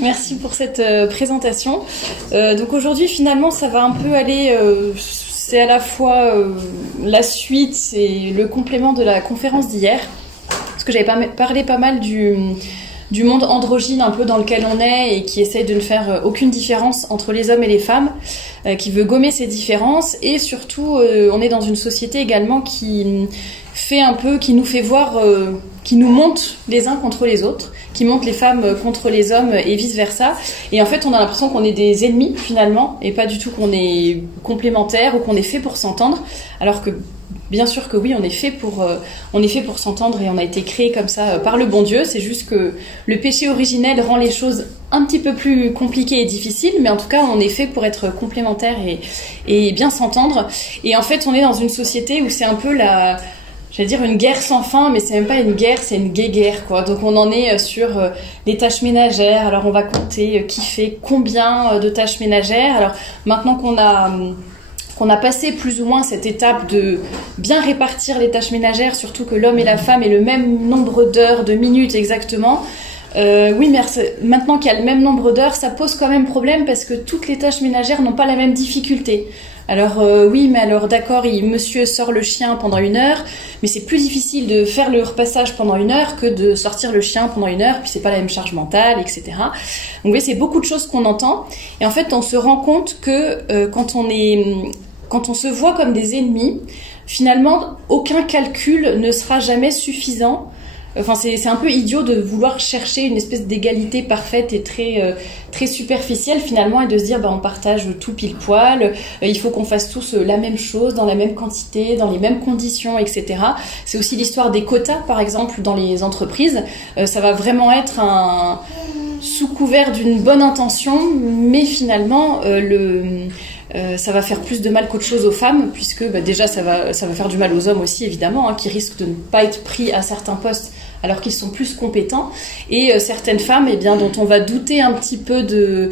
Merci pour cette présentation. Donc aujourd'hui, finalement, ça va un peu aller... c'est à la fois la suite et le complément de la conférence d'hier. Parce que j'avais parlé pas mal du monde androgyne un peu dans lequel on est et qui essaye de ne faire aucune différence entre les hommes et les femmes, qui veut gommer ces différences. Et surtout, on est dans une société également qui fait un peu, qui nous fait voir, qui nous monte les uns contre les autres, qui monte les femmes contre les hommes et vice-versa. Et en fait, on a l'impression qu'on est des ennemis finalement, et pas du tout qu'on est complémentaires ou qu'on est fait pour s'entendre, alors que bien sûr que oui, on est fait pour s'entendre et on a été créé comme ça par le bon Dieu. C'est juste que le péché originel rend les choses un petit peu plus compliquées et difficiles, mais en tout cas, on est fait pour être complémentaires et bien s'entendre. Et en fait, on est dans une société où c'est un peu j'allais dire une guerre sans fin, mais c'est même pas une guerre, c'est une guéguerre, quoi. Donc on en est sur les tâches ménagères. Alors on va compter qui fait combien de tâches ménagères. Alors maintenant qu'on a passé plus ou moins cette étape de bien répartir les tâches ménagères, surtout que l'homme et la femme aient le même nombre d'heures, de minutes exactement. Oui, mais maintenant qu'il y a le même nombre d'heures, ça pose quand même problème parce que toutes les tâches ménagères n'ont pas la même difficulté. Alors oui, mais alors d'accord, monsieur sort le chien pendant 1 heure, mais c'est plus difficile de faire le repassage pendant 1 heure que de sortir le chien pendant 1 heure, puis c'est pas la même charge mentale, etc. Donc oui, c'est beaucoup de choses qu'on entend, et en fait on se rend compte que quand on se voit comme des ennemis, finalement aucun calcul ne sera jamais suffisant. Enfin, c'est un peu idiot de vouloir chercher une espèce d'égalité parfaite et très superficielle finalement, et de se dire on partage tout pile poil, il faut qu'on fasse tous la même chose dans la même quantité, dans les mêmes conditions, etc. C'est aussi l'histoire des quotas par exemple dans les entreprises. Ça va vraiment être sous couvert d'une bonne intention, mais finalement ça va faire plus de mal qu'autre chose aux femmes, puisque déjà ça va faire du mal aux hommes aussi évidemment, qui risquent de ne pas être pris à certains postes alors qu'ils sont plus compétents, et certaines femmes dont on va douter un petit peu de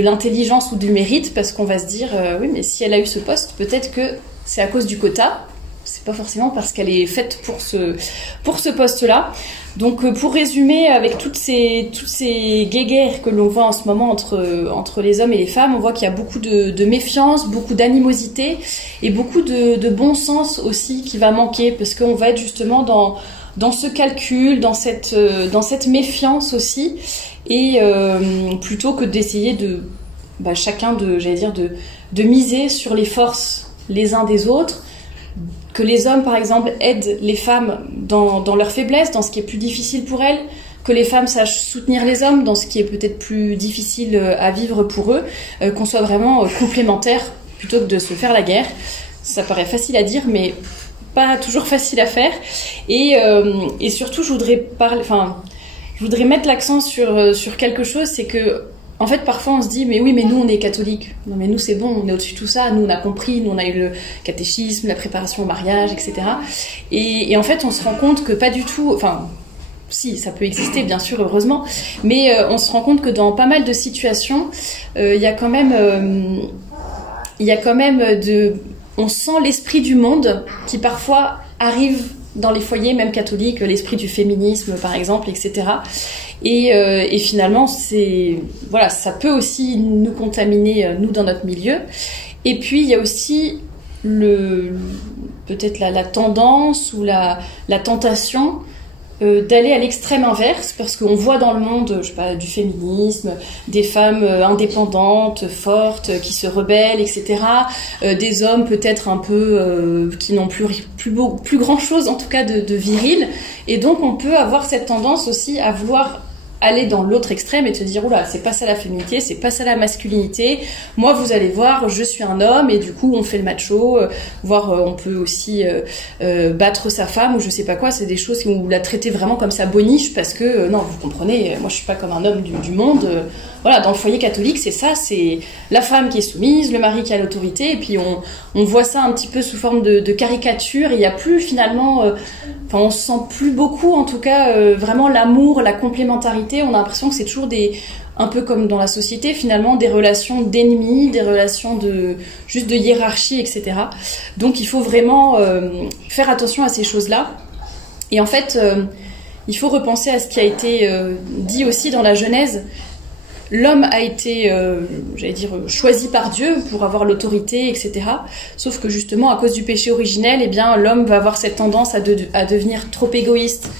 l'intelligence ou du mérite, parce qu'on va se dire oui, mais si elle a eu ce poste, peut-être que c'est à cause du quota, c'est pas forcément parce qu'elle est faite pour ce poste-là. Donc pour résumer, avec toutes ces guéguerres que l'on voit en ce moment entre les hommes et les femmes, on voit qu'il y a beaucoup de méfiance, beaucoup d'animosité et beaucoup de bon sens aussi qui va manquer, parce qu'on va être justement dans ce calcul, dans cette méfiance aussi, et plutôt que d'essayer chacun de miser sur les forces les uns des autres, que les hommes, par exemple, aident les femmes dans leur faiblesse, dans ce qui est plus difficile pour elles, que les femmes sachent soutenir les hommes dans ce qui est peut-être plus difficile à vivre pour eux, qu'on soit vraiment complémentaires plutôt que de se faire la guerre. Ça paraît facile à dire, mais pas toujours facile à faire. Et surtout, je voudrais mettre l'accent sur quelque chose, c'est que en fait, parfois, on se dit, mais oui, mais nous, on est catholiques. Non, mais nous, c'est bon, on est au-dessus de tout ça. Nous, on a compris, nous, on a eu le catéchisme, la préparation au mariage, etc. Et en fait, on se rend compte que pas du tout... Enfin, si, ça peut exister, bien sûr, heureusement. Mais on se rend compte que dans pas mal de situations, il y a quand même on sent l'esprit du monde qui, parfois, arrive dans les foyers, même catholiques, l'esprit du féminisme, par exemple, etc. Et finalement, ça peut aussi nous contaminer, nous, dans notre milieu. Et puis, il y a aussi peut-être la tendance ou la tentation d'aller à l'extrême inverse, parce qu'on voit dans le monde, je sais pas, du féminisme, des femmes indépendantes, fortes, qui se rebellent, etc. Des hommes peut-être un peu qui n'ont plus grand chose, en tout cas, de viril. Et donc, on peut avoir cette tendance aussi à vouloir aller dans l'autre extrême et te dire oula, c'est pas ça la féminité, c'est pas ça la masculinité, moi vous allez voir, je suis un homme, et du coup on fait le macho, voire on peut aussi battre sa femme ou je sais pas quoi. C'est des choses où la traiter vraiment comme ça boniche, parce que non, vous comprenez, moi je suis pas comme un homme du monde. Voilà, dans le foyer catholique, c'est ça, c'est la femme qui est soumise, le mari qui a l'autorité, et puis on voit ça un petit peu sous forme de caricature. Il y a plus finalement, on se sent plus beaucoup, en tout cas, vraiment l'amour, la complémentarité. On a l'impression que c'est toujours un peu comme dans la société, finalement, des relations d'ennemis, des relations juste de hiérarchie, etc. Donc il faut vraiment faire attention à ces choses-là. Et en fait, il faut repenser à ce qui a été dit aussi dans la Genèse, L'homme a été, j'allais dire, choisi par Dieu pour avoir l'autorité, etc. Sauf que justement, à cause du péché originel, eh bien, l'homme va avoir cette tendance à devenir trop égoïste,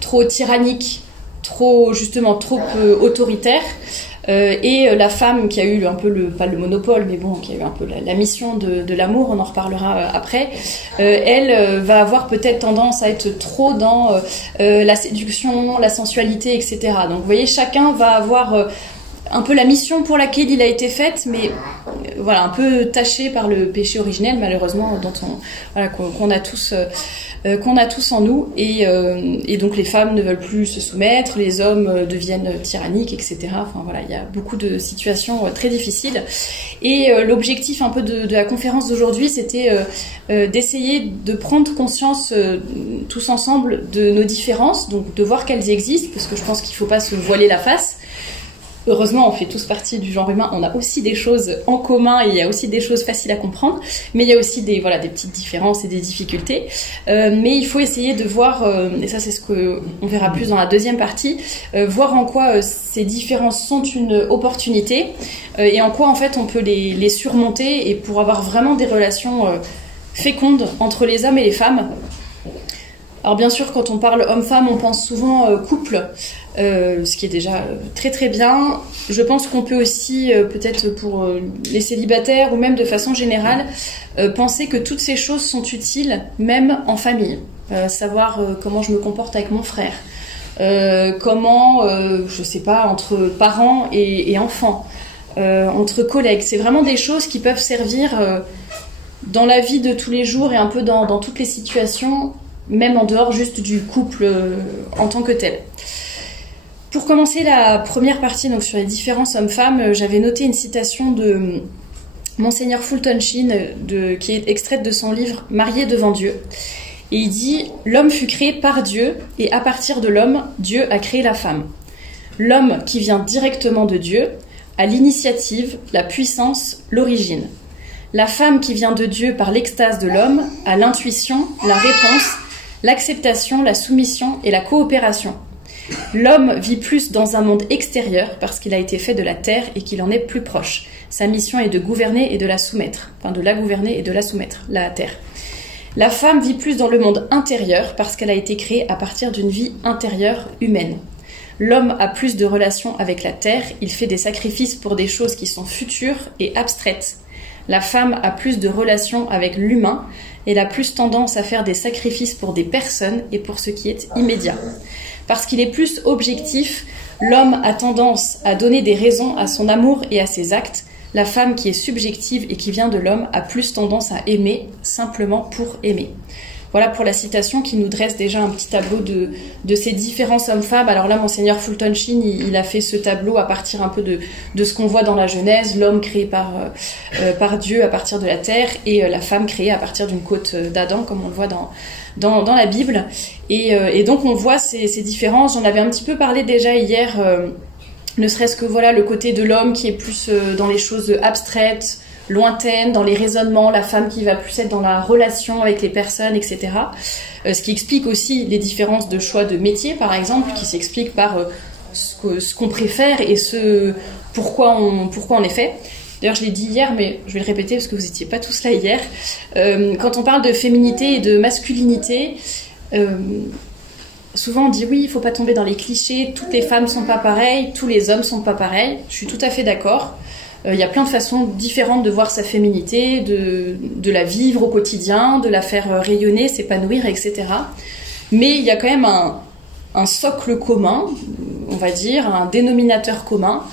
trop tyrannique, trop autoritaire. Et la femme qui a eu un peu pas le monopole, mais bon, qui a eu un peu la mission de l'amour, on en reparlera après, elle va avoir peut-être tendance à être trop dans la séduction, la sensualité, etc. Donc vous voyez, chacun va avoir un peu la mission pour laquelle il a été faite, mais voilà, un peu taché par le péché originel, malheureusement, qu'on a tous en nous, et donc les femmes ne veulent plus se soumettre, les hommes deviennent tyranniques, etc. Enfin voilà, il y a beaucoup de situations très difficiles. Et l'objectif un peu de la conférence d'aujourd'hui, c'était d'essayer de prendre conscience tous ensemble de nos différences, donc de voir qu'elles existent, parce que je pense qu'il ne faut pas se voiler la face. Heureusement, on fait tous partie du genre humain, on a aussi des choses en commun et il y a aussi des choses faciles à comprendre, mais il y a aussi des petites différences et des difficultés. Mais il faut essayer de voir, et ça c'est ce qu'on verra plus dans la deuxième partie, voir en quoi ces différences sont une opportunité et en quoi en fait on peut les surmonter et pour avoir vraiment des relations fécondes entre les hommes et les femmes. Alors bien sûr, quand on parle homme-femme, on pense souvent couple, ce qui est déjà très très bien. Je pense qu'on peut aussi, peut-être pour les célibataires ou même de façon générale, penser que toutes ces choses sont utiles, même en famille. Savoir comment je me comporte avec mon frère, comment, je sais pas, entre parents et enfants, entre collègues. C'est vraiment des choses qui peuvent servir dans la vie de tous les jours et un peu dans toutes les situations, même en dehors juste du couple en tant que tel. Pour commencer la première partie, donc sur les différences hommes-femmes, j'avais noté une citation de Monseigneur Fulton Sheen, qui est extraite de son livre « Marié devant Dieu ». Et il dit « L'homme fut créé par Dieu, et à partir de l'homme, Dieu a créé la femme. L'homme qui vient directement de Dieu a l'initiative, la puissance, l'origine. La femme qui vient de Dieu par l'extase de l'homme a l'intuition, la réponse, l'acceptation, la soumission et la coopération. L'homme vit plus dans un monde extérieur parce qu'il a été fait de la terre et qu'il en est plus proche. Sa mission est de gouverner et de la soumettre. Enfin, de la gouverner et de la soumettre, la terre. La femme vit plus dans le monde intérieur parce qu'elle a été créée à partir d'une vie intérieure humaine. L'homme a plus de relations avec la terre, il fait des sacrifices pour des choses qui sont futures et abstraites. La femme a plus de relations avec l'humain, elle a plus tendance à faire des sacrifices pour des personnes et pour ce qui est immédiat. Parce qu'il est plus objectif, l'homme a tendance à donner des raisons à son amour et à ses actes. La femme qui est subjective et qui vient de l'homme a plus tendance à aimer simplement pour aimer. Voilà pour la citation qui nous dresse déjà un petit tableau de ces différences hommes-femmes. Alors là, Monseigneur Fulton Sheen, il a fait ce tableau à partir un peu de ce qu'on voit dans la Genèse, l'homme créé par Dieu à partir de la terre et la femme créée à partir d'une côte d'Adam, comme on le voit dans la Bible. Et donc on voit ces différences. J'en avais un petit peu parlé déjà hier, ne serait-ce que voilà le côté de l'homme qui est plus dans les choses abstraites, lointaine, dans les raisonnements, la femme qui va plus être dans la relation avec les personnes, etc. Ce qui explique aussi les différences de choix de métier, par exemple, qui s'expliquent par ce qu'on préfère et pourquoi on est fait. D'ailleurs, je l'ai dit hier, mais je vais le répéter parce que vous n'étiez pas tous là hier. Quand on parle de féminité et de masculinité, souvent on dit oui, il ne faut pas tomber dans les clichés, toutes les femmes ne sont pas pareilles, tous les hommes ne sont pas pareils. Je suis tout à fait d'accord. Il y a plein de façons différentes de voir sa féminité, de la vivre au quotidien, de la faire rayonner, s'épanouir, etc. Mais il y a quand même un socle commun, on va dire, un dénominateur commun,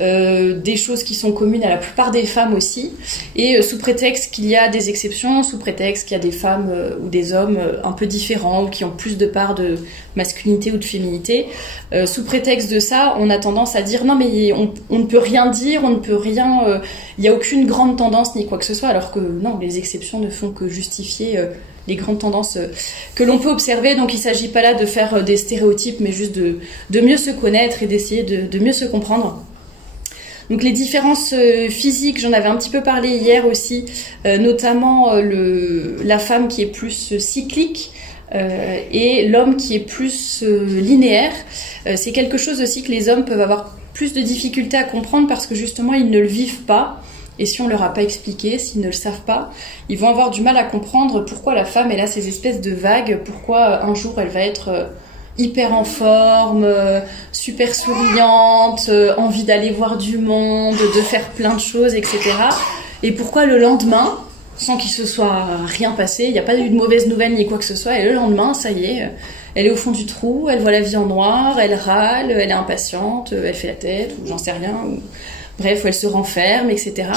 des choses qui sont communes à la plupart des femmes aussi, et sous prétexte qu'il y a des exceptions, sous prétexte qu'il y a des femmes ou des hommes un peu différents ou qui ont plus de part de masculinité ou de féminité, sous prétexte de ça, on a tendance à dire non mais on ne peut rien dire, on ne peut rien, il n'y a aucune grande tendance ni quoi que ce soit, alors que non, les exceptions ne font que justifier les grandes tendances que l'on peut observer. Donc il ne s'agit pas là de faire des stéréotypes, mais juste de mieux se connaître et d'essayer de mieux se comprendre. Donc les différences physiques, j'en avais un petit peu parlé hier aussi, notamment la femme qui est plus cyclique et l'homme qui est plus linéaire. C'est quelque chose aussi que les hommes peuvent avoir plus de difficultés à comprendre parce que justement ils ne le vivent pas. Et si on leur a pas expliqué, s'ils ne le savent pas, ils vont avoir du mal à comprendre pourquoi la femme elle a ces espèces de vagues, pourquoi un jour elle va être hyper en forme, super souriante, envie d'aller voir du monde, de faire plein de choses, etc. Et pourquoi le lendemain, sans qu'il se soit rien passé, il n'y a pas eu de mauvaise nouvelle ni quoi que ce soit, et le lendemain, ça y est, elle est au fond du trou, elle voit la vie en noir, elle râle, elle est impatiente, elle fait la tête, ou j'en sais rien, ou... bref, elle se renferme, etc.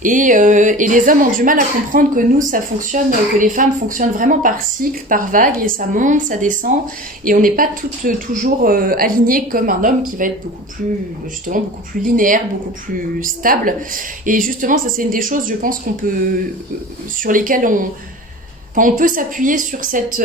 Et les hommes ont du mal à comprendre que nous, ça fonctionne, que les femmes fonctionnent vraiment par cycle, par vague, et ça monte, ça descend, et on n'est pas toutes toujours alignées comme un homme qui va être beaucoup plus linéaire, beaucoup plus stable. Et justement, ça c'est une des choses, je pense sur lesquelles on peut s'appuyer sur cette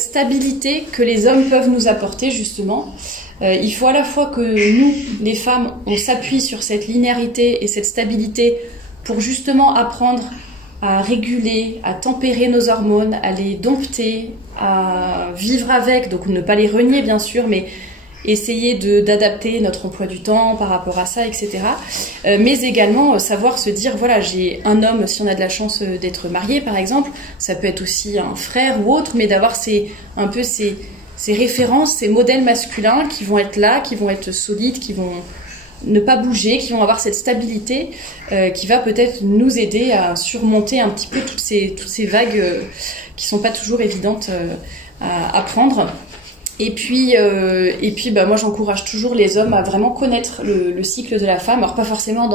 stabilité que les hommes peuvent nous apporter justement. Il faut à la fois que nous, les femmes, on s'appuie sur cette linéarité et cette stabilité pour justement apprendre à réguler, à tempérer nos hormones, à les dompter, à vivre avec, donc ne pas les renier bien sûr, mais essayer d'adapter notre emploi du temps par rapport à ça, etc. Mais également savoir se dire, voilà, j'ai un homme, si on a de la chance d'être marié par exemple, ça peut être aussi un frère ou autre, mais d'avoir ces références, ces modèles masculins qui vont être là, qui vont être solides, qui vont ne pas bouger, qui vont avoir cette stabilité qui va peut-être nous aider à surmonter un petit peu toutes ces vagues qui sont pas toujours évidentes à prendre. Et puis moi j'encourage toujours les hommes à vraiment connaître le cycle de la femme, alors pas forcément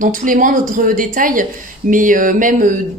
dans tous les moindres détails, mais même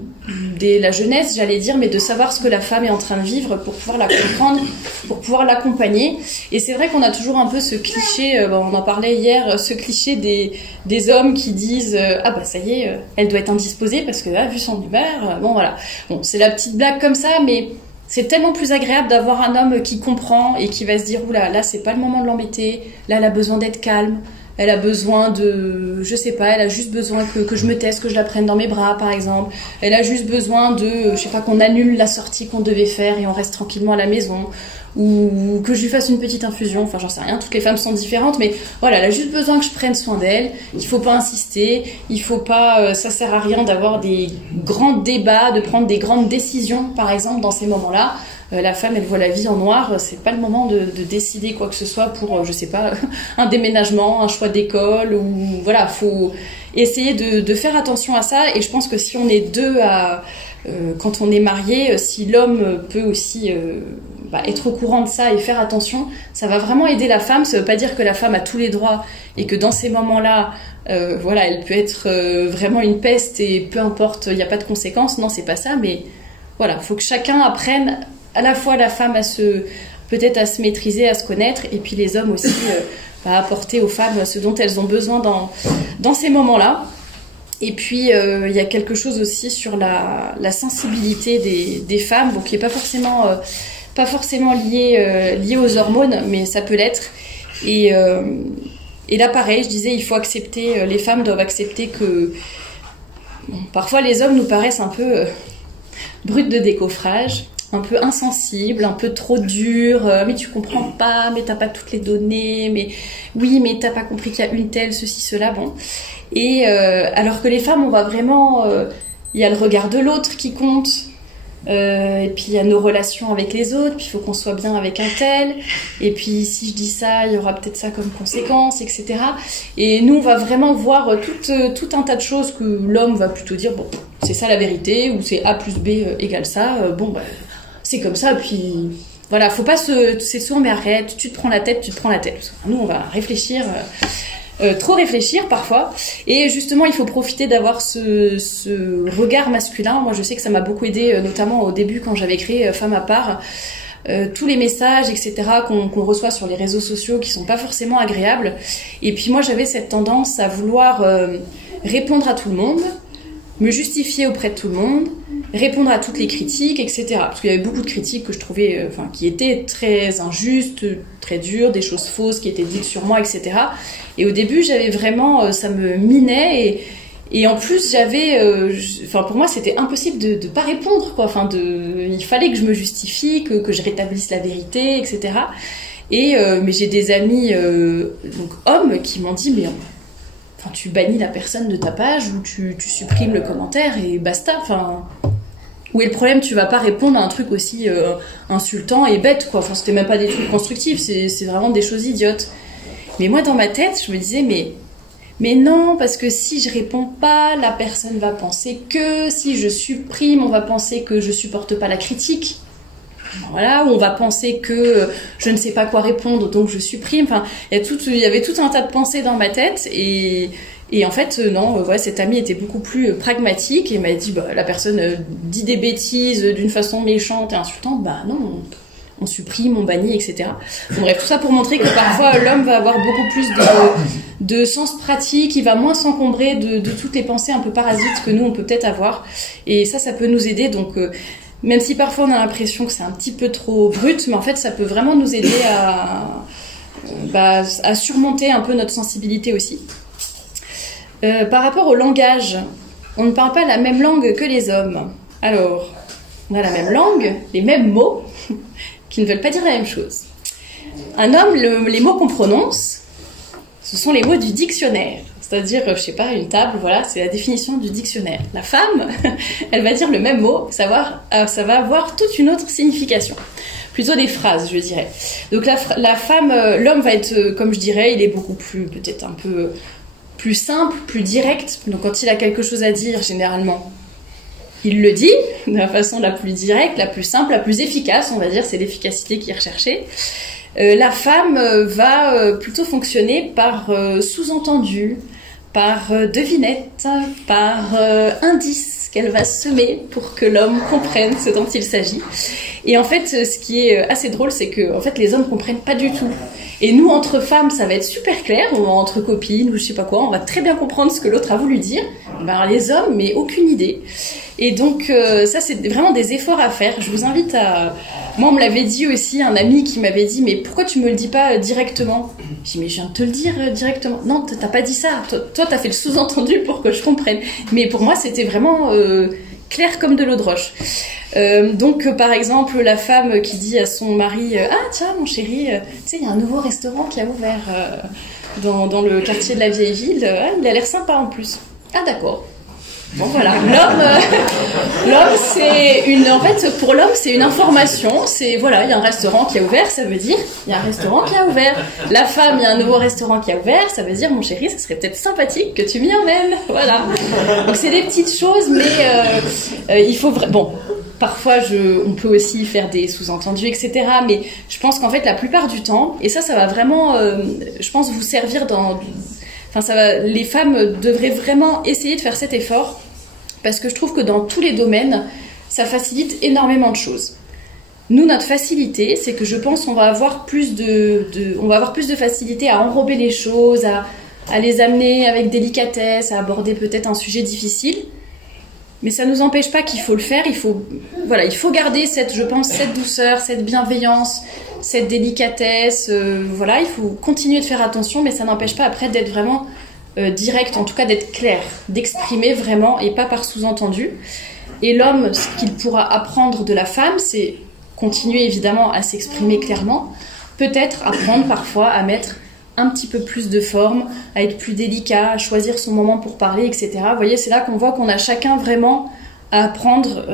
dès la jeunesse, j'allais dire, mais de savoir ce que la femme est en train de vivre pour pouvoir la comprendre, pour pouvoir l'accompagner. Et c'est vrai qu'on a toujours un peu ce cliché, on en parlait hier, ce cliché des hommes qui disent ah bah ça y est, elle doit être indisposée parce que vu son humeur, bon voilà. Bon, c'est la petite blague comme ça, mais c'est tellement plus agréable d'avoir un homme qui comprend et qui va se dire oula, là c'est pas le moment de l'embêter, là elle a besoin d'être calme, elle a besoin de, je sais pas, elle a juste besoin que je me taise, que je la prenne dans mes bras par exemple, elle a juste besoin de, je sais pas, qu'on annule la sortie qu'on devait faire et on reste tranquillement à la maison, ou que je lui fasse une petite infusion, enfin j'en sais rien, toutes les femmes sont différentes, mais voilà, elle a juste besoin que je prenne soin d'elle, il faut pas insister, il faut pas, ça sert à rien d'avoir des grands débats, de prendre des grandes décisions par exemple dans ces moments-là. La femme, elle voit la vie en noir, c'est pas le moment de décider quoi que ce soit pour, je sais pas, un déménagement, un choix d'école, ou voilà, faut essayer de faire attention à ça, et je pense que si on est deux quand on est marié, si l'homme peut aussi être au courant de ça et faire attention, ça va vraiment aider la femme. Ça veut pas dire que la femme a tous les droits et que dans ces moments-là, elle peut être vraiment une peste et peu importe, il n'y a pas de conséquences. Non, c'est pas ça, mais voilà, faut que chacun apprenne, à la fois la femme peut-être à se maîtriser, à se connaître, et puis les hommes aussi à apporter aux femmes ce dont elles ont besoin dans ces moments-là. Et puis il y a quelque chose aussi sur la sensibilité des femmes, donc qui est pas forcément lié aux hormones, mais ça peut l'être. Et là pareil, je disais, il faut accepter, les femmes doivent accepter que parfois les hommes nous paraissent un peu brutes de décoffrage, un peu insensibles, un peu trop durs, mais tu comprends pas, mais t'as pas toutes les données, mais oui, mais t'as pas compris qu'il y a une telle, ceci, cela, bon. Et alors que les femmes, on va vraiment, il y a le regard de l'autre qui compte, et puis il y a nos relations avec les autres, puis il faut qu'on soit bien avec un tel, et puis si je dis ça, il y aura peut-être ça comme conséquence, etc. Et nous, on va vraiment voir tout un tas de choses que l'homme va plutôt dire, bon, c'est ça la vérité, ou c'est A plus B égale ça, bon, bah, c'est comme ça, puis voilà, faut pas c'est souvent, mais arrête, tu te prends la tête. Nous, on va réfléchir, trop réfléchir parfois, et justement, il faut profiter d'avoir ce regard masculin. Moi, je sais que ça m'a beaucoup aidé, notamment au début quand j'avais créé Femme à part. Tous les messages, etc., qu'on reçoit sur les réseaux sociaux qui sont pas forcément agréables. Et puis moi, j'avais cette tendance à vouloir répondre à tout le monde, me justifier auprès de tout le monde, répondre à toutes les critiques, etc. Parce qu'il y avait beaucoup de critiques que je trouvais, qui étaient très injustes, très dures, des choses fausses qui étaient dites sur moi, etc. Et au début, j'avais vraiment, ça me minait, et en plus, j'avais, pour moi, c'était impossible de pas répondre, quoi. Il fallait que je me justifie, que je rétablisse la vérité, etc. Mais j'ai des amis donc hommes qui m'ont dit mais enfin, tu bannis la personne de ta page ou tu supprimes le commentaire et basta. Enfin, où est le problème? Tu vas pas répondre à un truc aussi insultant et bête, quoi. Enfin, c'était même pas des trucs constructifs, c'est vraiment des choses idiotes. Mais moi, dans ma tête, je me disais, mais non, parce que si je réponds pas, la personne va penser que, si je supprime, on va penser que je supporte pas la critique. Voilà, ou on va penser que je ne sais pas quoi répondre, donc je supprime. Enfin, il y avait tout un tas de pensées dans ma tête et en fait, non, ouais, cet ami était beaucoup plus pragmatique et m'a dit, bah, la personne dit des bêtises d'une façon méchante et insultante, bah non, on supprime, on bannit, etc. Bon, bref, tout ça pour montrer que parfois l'homme va avoir beaucoup plus de sens pratique, il va moins s'encombrer de toutes les pensées un peu parasites que nous on peut peut-être avoir. Et ça peut nous aider. Donc, même si parfois on a l'impression que c'est un petit peu trop brut, mais en fait ça peut vraiment nous aider à surmonter un peu notre sensibilité aussi. Par rapport au langage, on ne parle pas la même langue que les hommes. Alors, on a la même langue, les mêmes mots, qui ne veulent pas dire la même chose. Un homme, les mots qu'on prononce, ce sont les mots du dictionnaire. C'est-à-dire, je sais pas, une table, voilà, c'est la définition du dictionnaire. La femme, elle va dire le même mot, ça va avoir toute une autre signification. Plutôt des phrases, je dirais. Donc la femme, l'homme va être, comme je dirais, il est beaucoup plus, peut-être un peu plus simple, plus direct. Donc quand il a quelque chose à dire, généralement, il le dit de la façon la plus directe, la plus simple, la plus efficace, on va dire, c'est l'efficacité qui est recherchée. La femme va plutôt fonctionner par sous-entendu, par devinette, par indice qu'elle va semer pour que l'homme comprenne ce dont il s'agit. Et en fait, ce qui est assez drôle, c'est que en fait, les hommes comprennent pas du tout. Et nous, entre femmes, ça va être super clair, ou entre copines, ou je sais pas quoi, on va très bien comprendre ce que l'autre a voulu dire. Ben, les hommes, mais aucune idée. Et donc, ça, c'est vraiment des efforts à faire. Je vous invite à... Moi, on me l'avait dit aussi, un ami qui m'avait dit « Mais pourquoi tu me le dis pas directement ?» J'ai dit « Mais je viens de te le dire directement. » Non, t'as pas dit ça. Toi, t'as fait le sous-entendu pour que je comprenne. Mais pour moi, c'était vraiment clair comme de l'eau de roche. Donc, par exemple, la femme qui dit à son mari « Ah, tiens, mon chéri, tu sais, il y a un nouveau restaurant qui a ouvert dans le quartier de la vieille ville. Il a l'air sympa en plus. » Ah, d'accord. Bon voilà, l'homme en fait pour l'homme c'est une information, c'est voilà, il y a un restaurant qui a ouvert, ça veut dire il y a un restaurant qui a ouvert. La femme, il y a un nouveau restaurant qui a ouvert, ça veut dire mon chéri, ça serait peut-être sympathique que tu m'y emmènes. Voilà. Donc c'est des petites choses, mais il faut bon. Parfois, on peut aussi faire des sous-entendus, etc. Mais je pense qu'en fait, la plupart du temps, et ça va vraiment, je pense, vous servir les femmes devraient vraiment essayer de faire cet effort parce que je trouve que dans tous les domaines, ça facilite énormément de choses. Nous, notre facilité, c'est que je pense qu'on va avoir plus on va avoir plus de facilité à enrober les choses, à les amener avec délicatesse, à aborder peut-être un sujet difficile. Mais ça ne nous empêche pas qu'il faut le faire. Il faut garder cette douceur, cette bienveillance, cette délicatesse. Voilà, il faut continuer de faire attention, mais ça n'empêche pas après d'être vraiment direct, en tout cas d'être clair, d'exprimer vraiment et pas par sous-entendu. Et l'homme, ce qu'il pourra apprendre de la femme, c'est continuer évidemment à s'exprimer clairement, peut-être apprendre parfois à mettre un petit peu plus de forme, à être plus délicat, à choisir son moment pour parler, etc. Vous voyez, c'est là qu'on voit qu'on a chacun vraiment à apprendre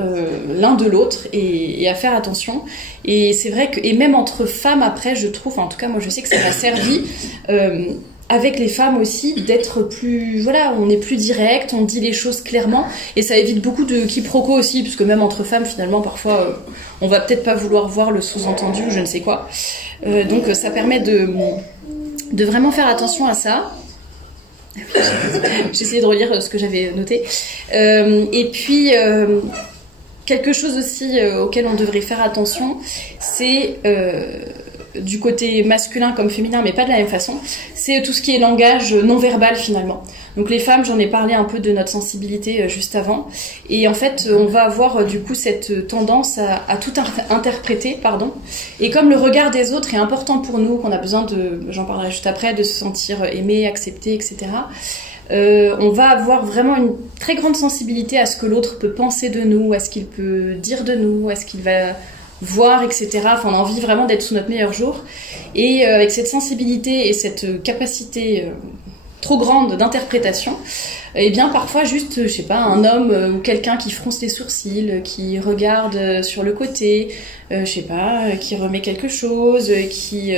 l'un de l'autre et à faire attention. Et c'est vrai que, et même entre femmes après, je trouve, en tout cas moi je sais que ça m'a servi avec les femmes aussi d'être plus, voilà, on est plus direct, on dit les choses clairement et ça évite beaucoup de quiproquos aussi, parce que même entre femmes finalement parfois on va peut-être pas vouloir voir le sous-entendu ou je ne sais quoi. Donc ça permet de vraiment faire attention à ça. J'ai essayé de relire ce que j'avais noté. Et puis, quelque chose aussi auquel on devrait faire attention, c'est du côté masculin comme féminin, mais pas de la même façon, c'est tout ce qui est langage non-verbal finalement. Donc les femmes, j'en ai parlé un peu de notre sensibilité juste avant, et en fait on va avoir du coup cette tendance à tout interpréter, et comme le regard des autres est important pour nous, qu'on a besoin j'en parlerai juste après, de se sentir aimé, accepté, etc., on va avoir vraiment une très grande sensibilité à ce que l'autre peut penser de nous, à ce qu'il peut dire de nous, à ce qu'il va voir, etc. Enfin, on a envie vraiment d'être sous notre meilleur jour. Et avec cette sensibilité et cette capacité trop grande d'interprétation, et bien parfois juste, je sais pas, un homme ou quelqu'un qui fronce les sourcils, qui regarde sur le côté, je sais pas, qui remet quelque chose, qui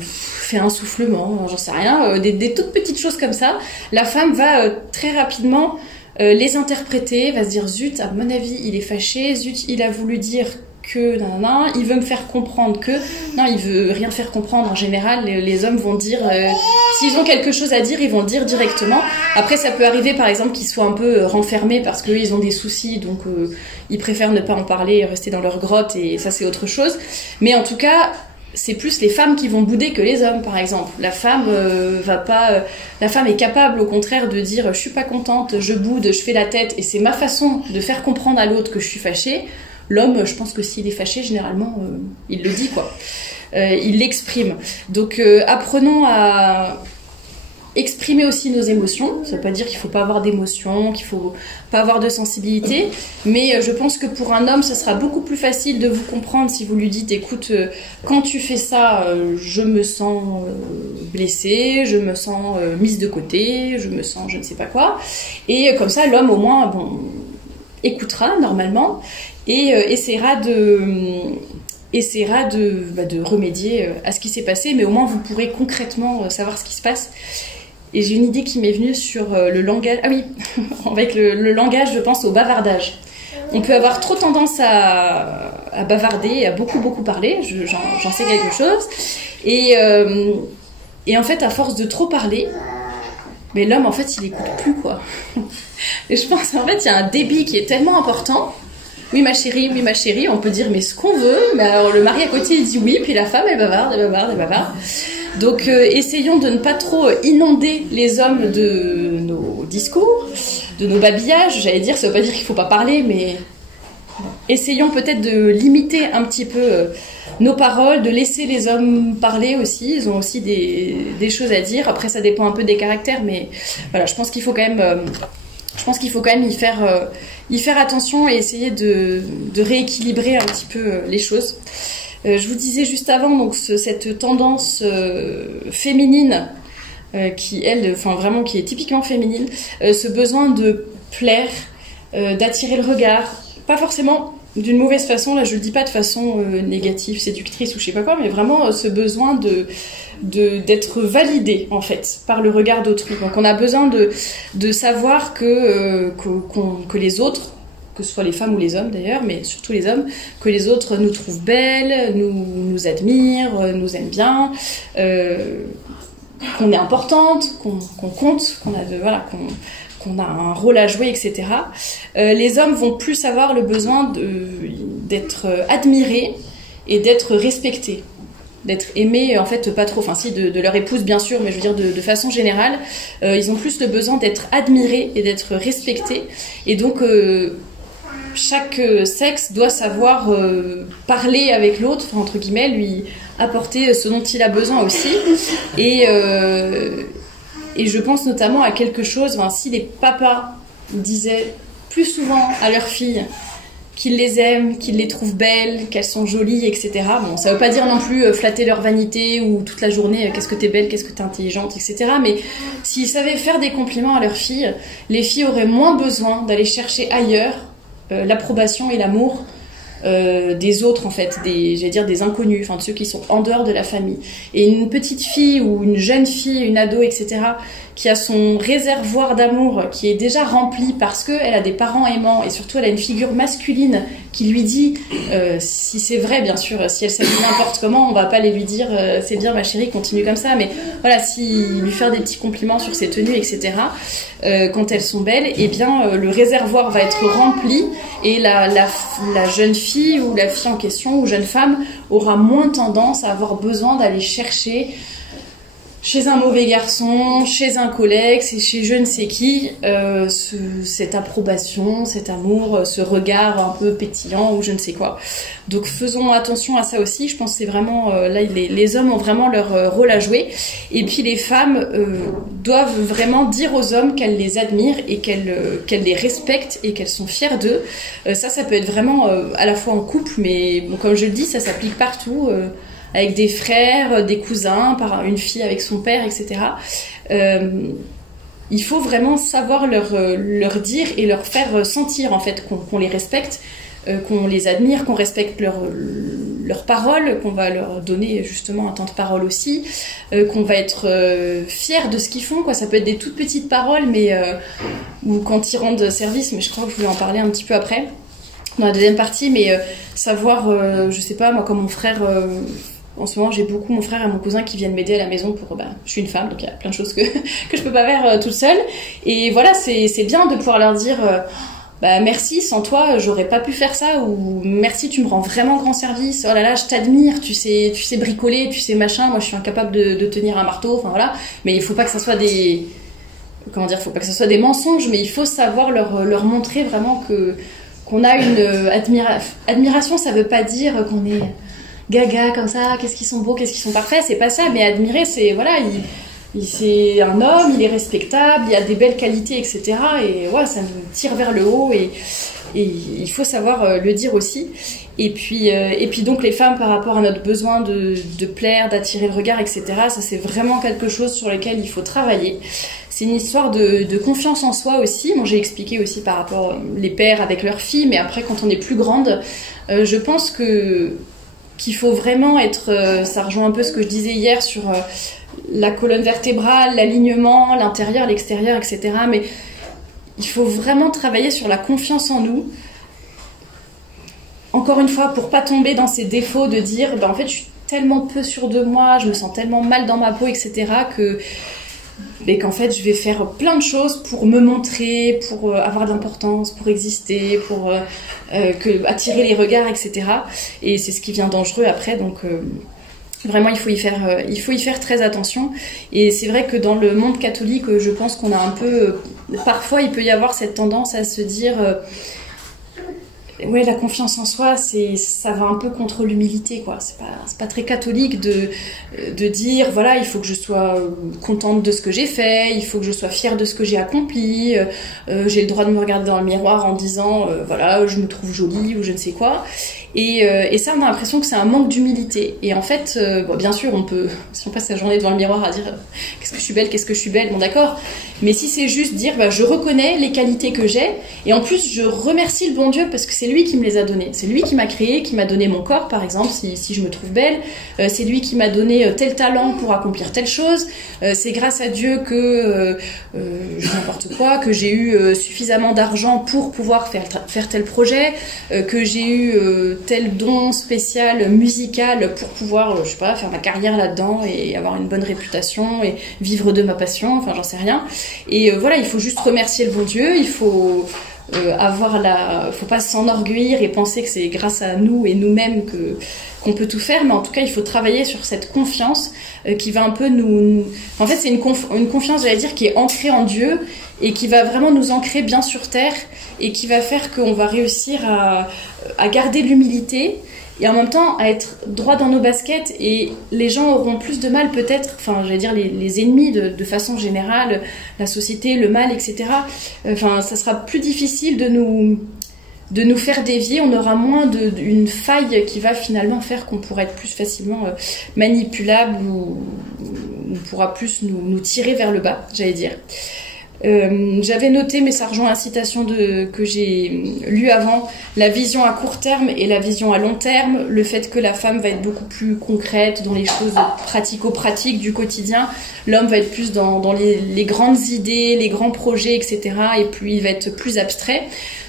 fait un soufflement, j'en sais rien, des toutes petites choses comme ça. La femme va très rapidement les interpréter, va se dire zut, à mon avis il est fâché, zut, il a voulu dire que nanana, il veut me faire comprendre que non, il veut rien faire comprendre. En général, les hommes vont dire s'ils ont quelque chose à dire, ils vont le dire directement. Après, ça peut arriver par exemple qu'ils soient un peu renfermés parce qu'ils ont des soucis, donc ils préfèrent ne pas en parler et rester dans leur grotte, et ça c'est autre chose. Mais en tout cas, c'est plus les femmes qui vont bouder que les hommes, par exemple. La femme la femme est capable, au contraire, de dire je suis pas contente, je boude, je fais la tête, et c'est ma façon de faire comprendre à l'autre que je suis fâchée. L'homme, je pense que s'il est fâché, généralement, il le dit, quoi. Il l'exprime. Donc, apprenons à exprimer aussi nos émotions. Ça veut pas dire qu'il faut pas avoir d'émotions, qu'il faut pas avoir de sensibilité, mais je pense que pour un homme, ça sera beaucoup plus facile de vous comprendre si vous lui dites écoute, quand tu fais ça, je me sens blessée, je me sens mise de côté, je me sens je ne sais pas quoi, et comme ça l'homme au moins écoutera normalement et essaiera de remédier à ce qui s'est passé, mais au moins vous pourrez concrètement savoir ce qui se passe. Et j'ai une idée qui m'est venue sur le langage. Ah oui, avec le langage, je pense au bavardage. On peut avoir trop tendance à bavarder, à beaucoup parler, j'en sais quelque chose. Et en fait, à force de trop parler, mais l'homme, en fait, il écoute plus, quoi. Et je pense, en fait, il y a un débit qui est tellement important. Oui ma chérie, on peut dire mais ce qu'on veut, mais alors le mari à côté il dit oui, puis la femme elle bavarde. Donc essayons de ne pas trop inonder les hommes de nos discours, de nos babillages, j'allais dire, ça veut pas dire qu'il faut pas parler, mais essayons peut-être de limiter un petit peu nos paroles, de laisser les hommes parler aussi, ils ont aussi des choses à dire, après ça dépend un peu des caractères, mais voilà, je pense qu'il faut quand même y faire attention et essayer de rééquilibrer un petit peu les choses. Je vous disais juste avant donc cette tendance féminine qui est typiquement féminine, ce besoin de plaire, d'attirer le regard, pas forcément d'une mauvaise façon, là je le dis pas de façon négative, séductrice ou je sais pas quoi, mais vraiment ce besoin d'être validé en fait par le regard d'autrui. Donc on a besoin de savoir que les autres, que ce soit les femmes ou les hommes d'ailleurs, mais surtout les hommes, que les autres nous trouvent belles, nous admirent, nous aiment bien, qu'on est importante, qu'on compte, qu'on a un rôle à jouer, etc. Les hommes vont plus avoir le besoin d'être admirés et d'être respectés, d'être aimés, en fait, pas trop, enfin si, de leur épouse bien sûr, mais je veux dire de façon générale, ils ont plus le besoin d'être admirés et d'être respectés, et donc chaque sexe doit savoir parler avec l'autre, enfin, entre guillemets, lui apporter ce dont il a besoin aussi, et je pense notamment à quelque chose, si les papas disaient plus souvent à leurs filles qu'ils les aiment, qu'ils les trouvent belles, qu'elles sont jolies, etc. Bon, ça veut pas dire non plus flatter leur vanité ou toute la journée qu'est-ce que t'es belle, qu'est-ce que t'es intelligente, etc. Mais s'ils savaient faire des compliments à leurs filles, les filles auraient moins besoin d'aller chercher ailleurs l'approbation et l'amour des autres, en fait, des inconnus, enfin de ceux qui sont en dehors de la famille. Et une petite fille ou une jeune fille, une ado, etc., qui a son réservoir d'amour qui est déjà rempli parce qu'elle a des parents aimants et surtout elle a une figure masculine qui lui dit, si c'est vrai bien sûr, si elle s'habille n'importe comment, on va pas aller lui dire c'est bien ma chérie, continue comme ça, mais voilà, si lui faire des petits compliments sur ses tenues, etc., quand elles sont belles, eh bien le réservoir va être rempli et la jeune fille ou la fille en question ou jeune femme aura moins tendance à avoir besoin d'aller chercher chez un mauvais garçon, chez un collègue, c'est chez je ne sais qui, cette approbation, cet amour, ce regard un peu pétillant ou je ne sais quoi. Donc faisons attention à ça aussi, je pense que c'est vraiment, là les hommes ont vraiment leur rôle à jouer, et puis les femmes doivent vraiment dire aux hommes qu'elles les admirent et qu'elles les respectent et qu'elles sont fières d'eux. Ça peut être vraiment à la fois en couple, mais bon, comme je le dis, ça s'applique partout, avec des frères, des cousins, une fille avec son père, etc. Il faut vraiment savoir leur dire et leur faire sentir en fait qu'on les respecte, qu'on les admire, qu'on respecte leurs paroles, qu'on va leur donner justement un temps de parole aussi, qu'on va être fiers de ce qu'ils font, quoi. Ça peut être des toutes petites paroles, mais ou quand ils rendent service, mais je crois que je voulais en parler un petit peu après, dans la deuxième partie, mais savoir, je sais pas, moi comme mon frère... En ce moment, j'ai beaucoup mon frère et mon cousin qui viennent m'aider à la maison pour... je suis une femme, donc il y a plein de choses que je peux pas faire toute seule. Et voilà, c'est bien de pouvoir leur dire merci, sans toi, j'aurais pas pu faire ça, ou merci, tu me rends vraiment grand service. Oh là là, je t'admire, tu sais bricoler, tu sais machin. Moi, je suis incapable de tenir un marteau. Enfin voilà. Mais il faut pas que ça soit des... Comment dire, faut pas que ça soit des mensonges, mais il faut savoir leur montrer vraiment qu'on a une admiration. Ça veut pas dire qu'on est... gaga comme ça, qu'est-ce qu'ils sont beaux, qu'est-ce qu'ils sont parfaits, c'est pas ça, mais admirer, c'est voilà, c'est un homme, il est respectable, il a des belles qualités, etc. Et ouais, ça nous tire vers le haut, et il faut savoir le dire aussi. Et puis donc les femmes, par rapport à notre besoin de plaire, d'attirer le regard, etc. Ça, c'est vraiment quelque chose sur lequel il faut travailler. C'est une histoire de confiance en soi aussi. Bon, j'ai expliqué aussi par rapport les pères avec leurs filles, mais après quand on est plus grande, je pense qu'il faut vraiment être, ça rejoint un peu ce que je disais hier sur la colonne vertébrale, l'alignement, l'intérieur, l'extérieur, etc. Mais il faut vraiment travailler sur la confiance en nous. Encore une fois, pour pas tomber dans ces défauts de dire, en fait, je suis tellement peu sûre de moi, je me sens tellement mal dans ma peau, etc. Mais qu'en fait, je vais faire plein de choses pour me montrer, pour avoir de l'importance, pour exister, pour attirer les regards, etc. Et c'est ce qui devient dangereux après. Donc, vraiment, il faut y faire très attention. Et c'est vrai que dans le monde catholique, je pense qu'on a un peu... parfois, il peut y avoir cette tendance à se dire... ouais, la confiance en soi, ça va un peu contre l'humilité, quoi. C'est pas très catholique de dire, voilà, il faut que je sois contente de ce que j'ai fait, il faut que je sois fière de ce que j'ai accompli, j'ai le droit de me regarder dans le miroir en disant, voilà, je me trouve jolie ou je ne sais quoi. Et ça, on a l'impression que c'est un manque d'humilité. Et en fait, bien sûr, si on passe sa journée devant le miroir à dire qu'est-ce que je suis belle, bon d'accord. Mais si c'est juste dire, je reconnais les qualités que j'ai, et en plus, je remercie le bon Dieu parce que c'est lui qui me les a données. C'est lui qui m'a créé, qui m'a donné mon corps, par exemple, si je me trouve belle. C'est lui qui m'a donné tel talent pour accomplir telle chose. C'est grâce à Dieu que, n'importe quoi, que j'ai eu suffisamment d'argent pour pouvoir faire tel projet, que j'ai eu tel don spécial musical pour pouvoir, je sais pas, faire ma carrière là-dedans et avoir une bonne réputation et vivre de ma passion, enfin j'en sais rien. Et voilà, il faut juste remercier le bon Dieu, il faut faut pas s'enorgueillir et penser que c'est grâce à nous et nous-mêmes qu'on peut tout faire, mais en tout cas il faut travailler sur cette confiance qui va un peu en fait c'est une confiance, j'allais dire, qui est ancrée en Dieu et qui va vraiment nous ancrer bien sur terre et qui va faire qu'on va réussir à garder l'humilité et en même temps à être droit dans nos baskets, et les gens auront plus de mal peut-être, enfin j'allais dire les ennemis de façon générale, la société, le mal, etc. Enfin ça sera plus difficile de nous faire dévier, on aura moins une faille qui va finalement faire qu'on pourra être plus facilement manipulable ou on pourra plus nous tirer vers le bas, j'allais dire. J'avais noté, mais ça rejoint la citation que j'ai lue avant, la vision à court terme et la vision à long terme, le fait que la femme va être beaucoup plus concrète dans les choses pratico-pratiques du quotidien, l'homme va être plus dans les grandes idées, les grands projets, etc. et puis il va être plus abstrait.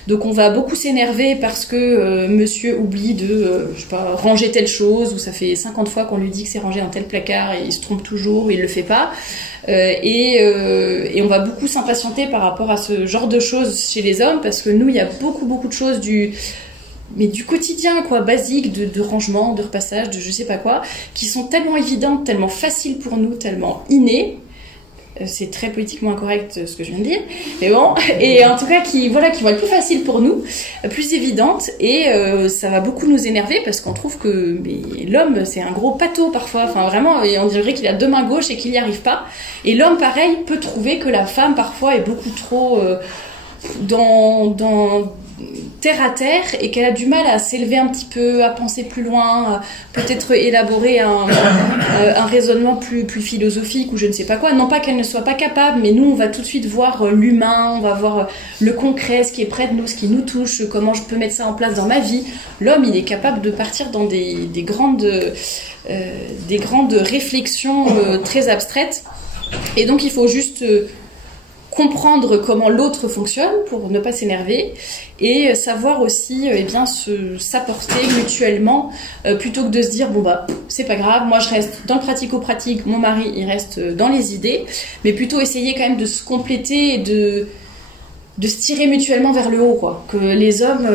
Donc on va beaucoup s'énerver parce que monsieur oublie de je sais pas, ranger telle chose, ou ça fait 50 fois qu'on lui dit que c'est rangé dans tel placard et il se trompe toujours, il le fait pas. Et on va beaucoup s'impatienter par rapport à ce genre de choses chez les hommes, parce que nous, il y a beaucoup de choses mais du quotidien, quoi, basique, de rangement, de repassage, de je sais pas quoi, qui sont tellement évidentes, tellement faciles pour nous, tellement innées. C'est très politiquement incorrect ce que je viens de dire, mais bon, et en tout cas qui vont être plus faciles pour nous, plus évidentes, et ça va beaucoup nous énerver parce qu'on trouve que l'homme c'est un gros pâteau parfois, enfin vraiment, et on dirait qu'il a deux mains gauches et qu'il n'y arrive pas, et l'homme pareil peut trouver que la femme parfois est beaucoup trop dans terre à terre et qu'elle a du mal à s'élever un petit peu, à penser plus loin, peut-être élaborer un raisonnement plus philosophique ou je ne sais pas quoi. Non pas qu'elle ne soit pas capable, mais nous on va tout de suite voir l'humain, on va voir le concret, ce qui est près de nous, ce qui nous touche, comment je peux mettre ça en place dans ma vie. L'homme il est capable de partir dans des grandes réflexions très abstraites, et donc il faut juste comprendre comment l'autre fonctionne pour ne pas s'énerver, et savoir aussi s'apporter mutuellement, plutôt que de se dire bon bah c'est pas grave, moi je reste dans le pratico-pratique, mon mari il reste dans les idées, mais plutôt essayer quand même de se compléter et de se tirer mutuellement vers le haut, quoi. Que les hommes,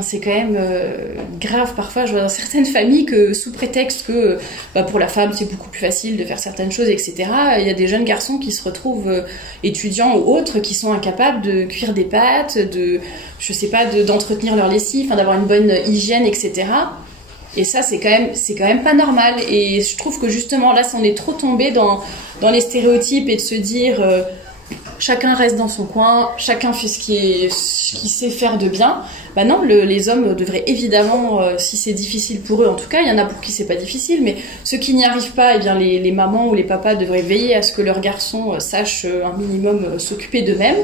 c'est quand même grave parfois. Je vois dans certaines familles que sous prétexte que pour la femme c'est beaucoup plus facile de faire certaines choses, etc. Il y a des jeunes garçons qui se retrouvent étudiants ou autres qui sont incapables de cuire des pâtes, d'entretenir leur lessive, d'avoir une bonne hygiène, etc. Et ça c'est quand même pas normal. Et je trouve que justement là, on est trop tombé dans les stéréotypes et de se dire chacun reste dans son coin, chacun fait ce qu'il sait faire de bien. Bah non, les hommes devraient évidemment, si c'est difficile pour eux, en tout cas, il y en a pour qui c'est pas difficile, mais ceux qui n'y arrivent pas, les mamans ou les papas devraient veiller à ce que leurs garçons sachent un minimum s'occuper d'eux-mêmes.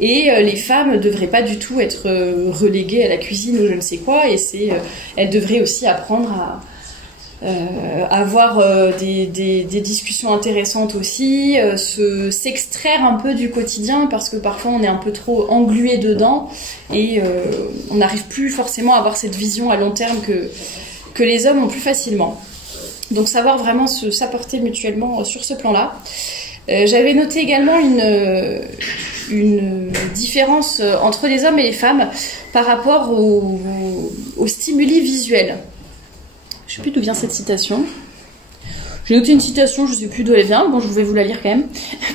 Et les femmes devraient pas du tout être reléguées à la cuisine ou je ne sais quoi, et elles devraient aussi apprendre à avoir des discussions intéressantes aussi, s'extraire un peu du quotidien parce que parfois on est un peu trop englué dedans et on n'arrive plus forcément à avoir cette vision à long terme que les hommes ont plus facilement. Donc savoir vraiment s'apporter mutuellement sur ce plan-là. J'avais noté également une différence entre les hommes et les femmes par rapport aux stimuli visuels. Je ne sais plus d'où vient cette citation. J'ai noté une citation, je ne sais plus d'où elle vient. Bon, je vais vous la lire quand même.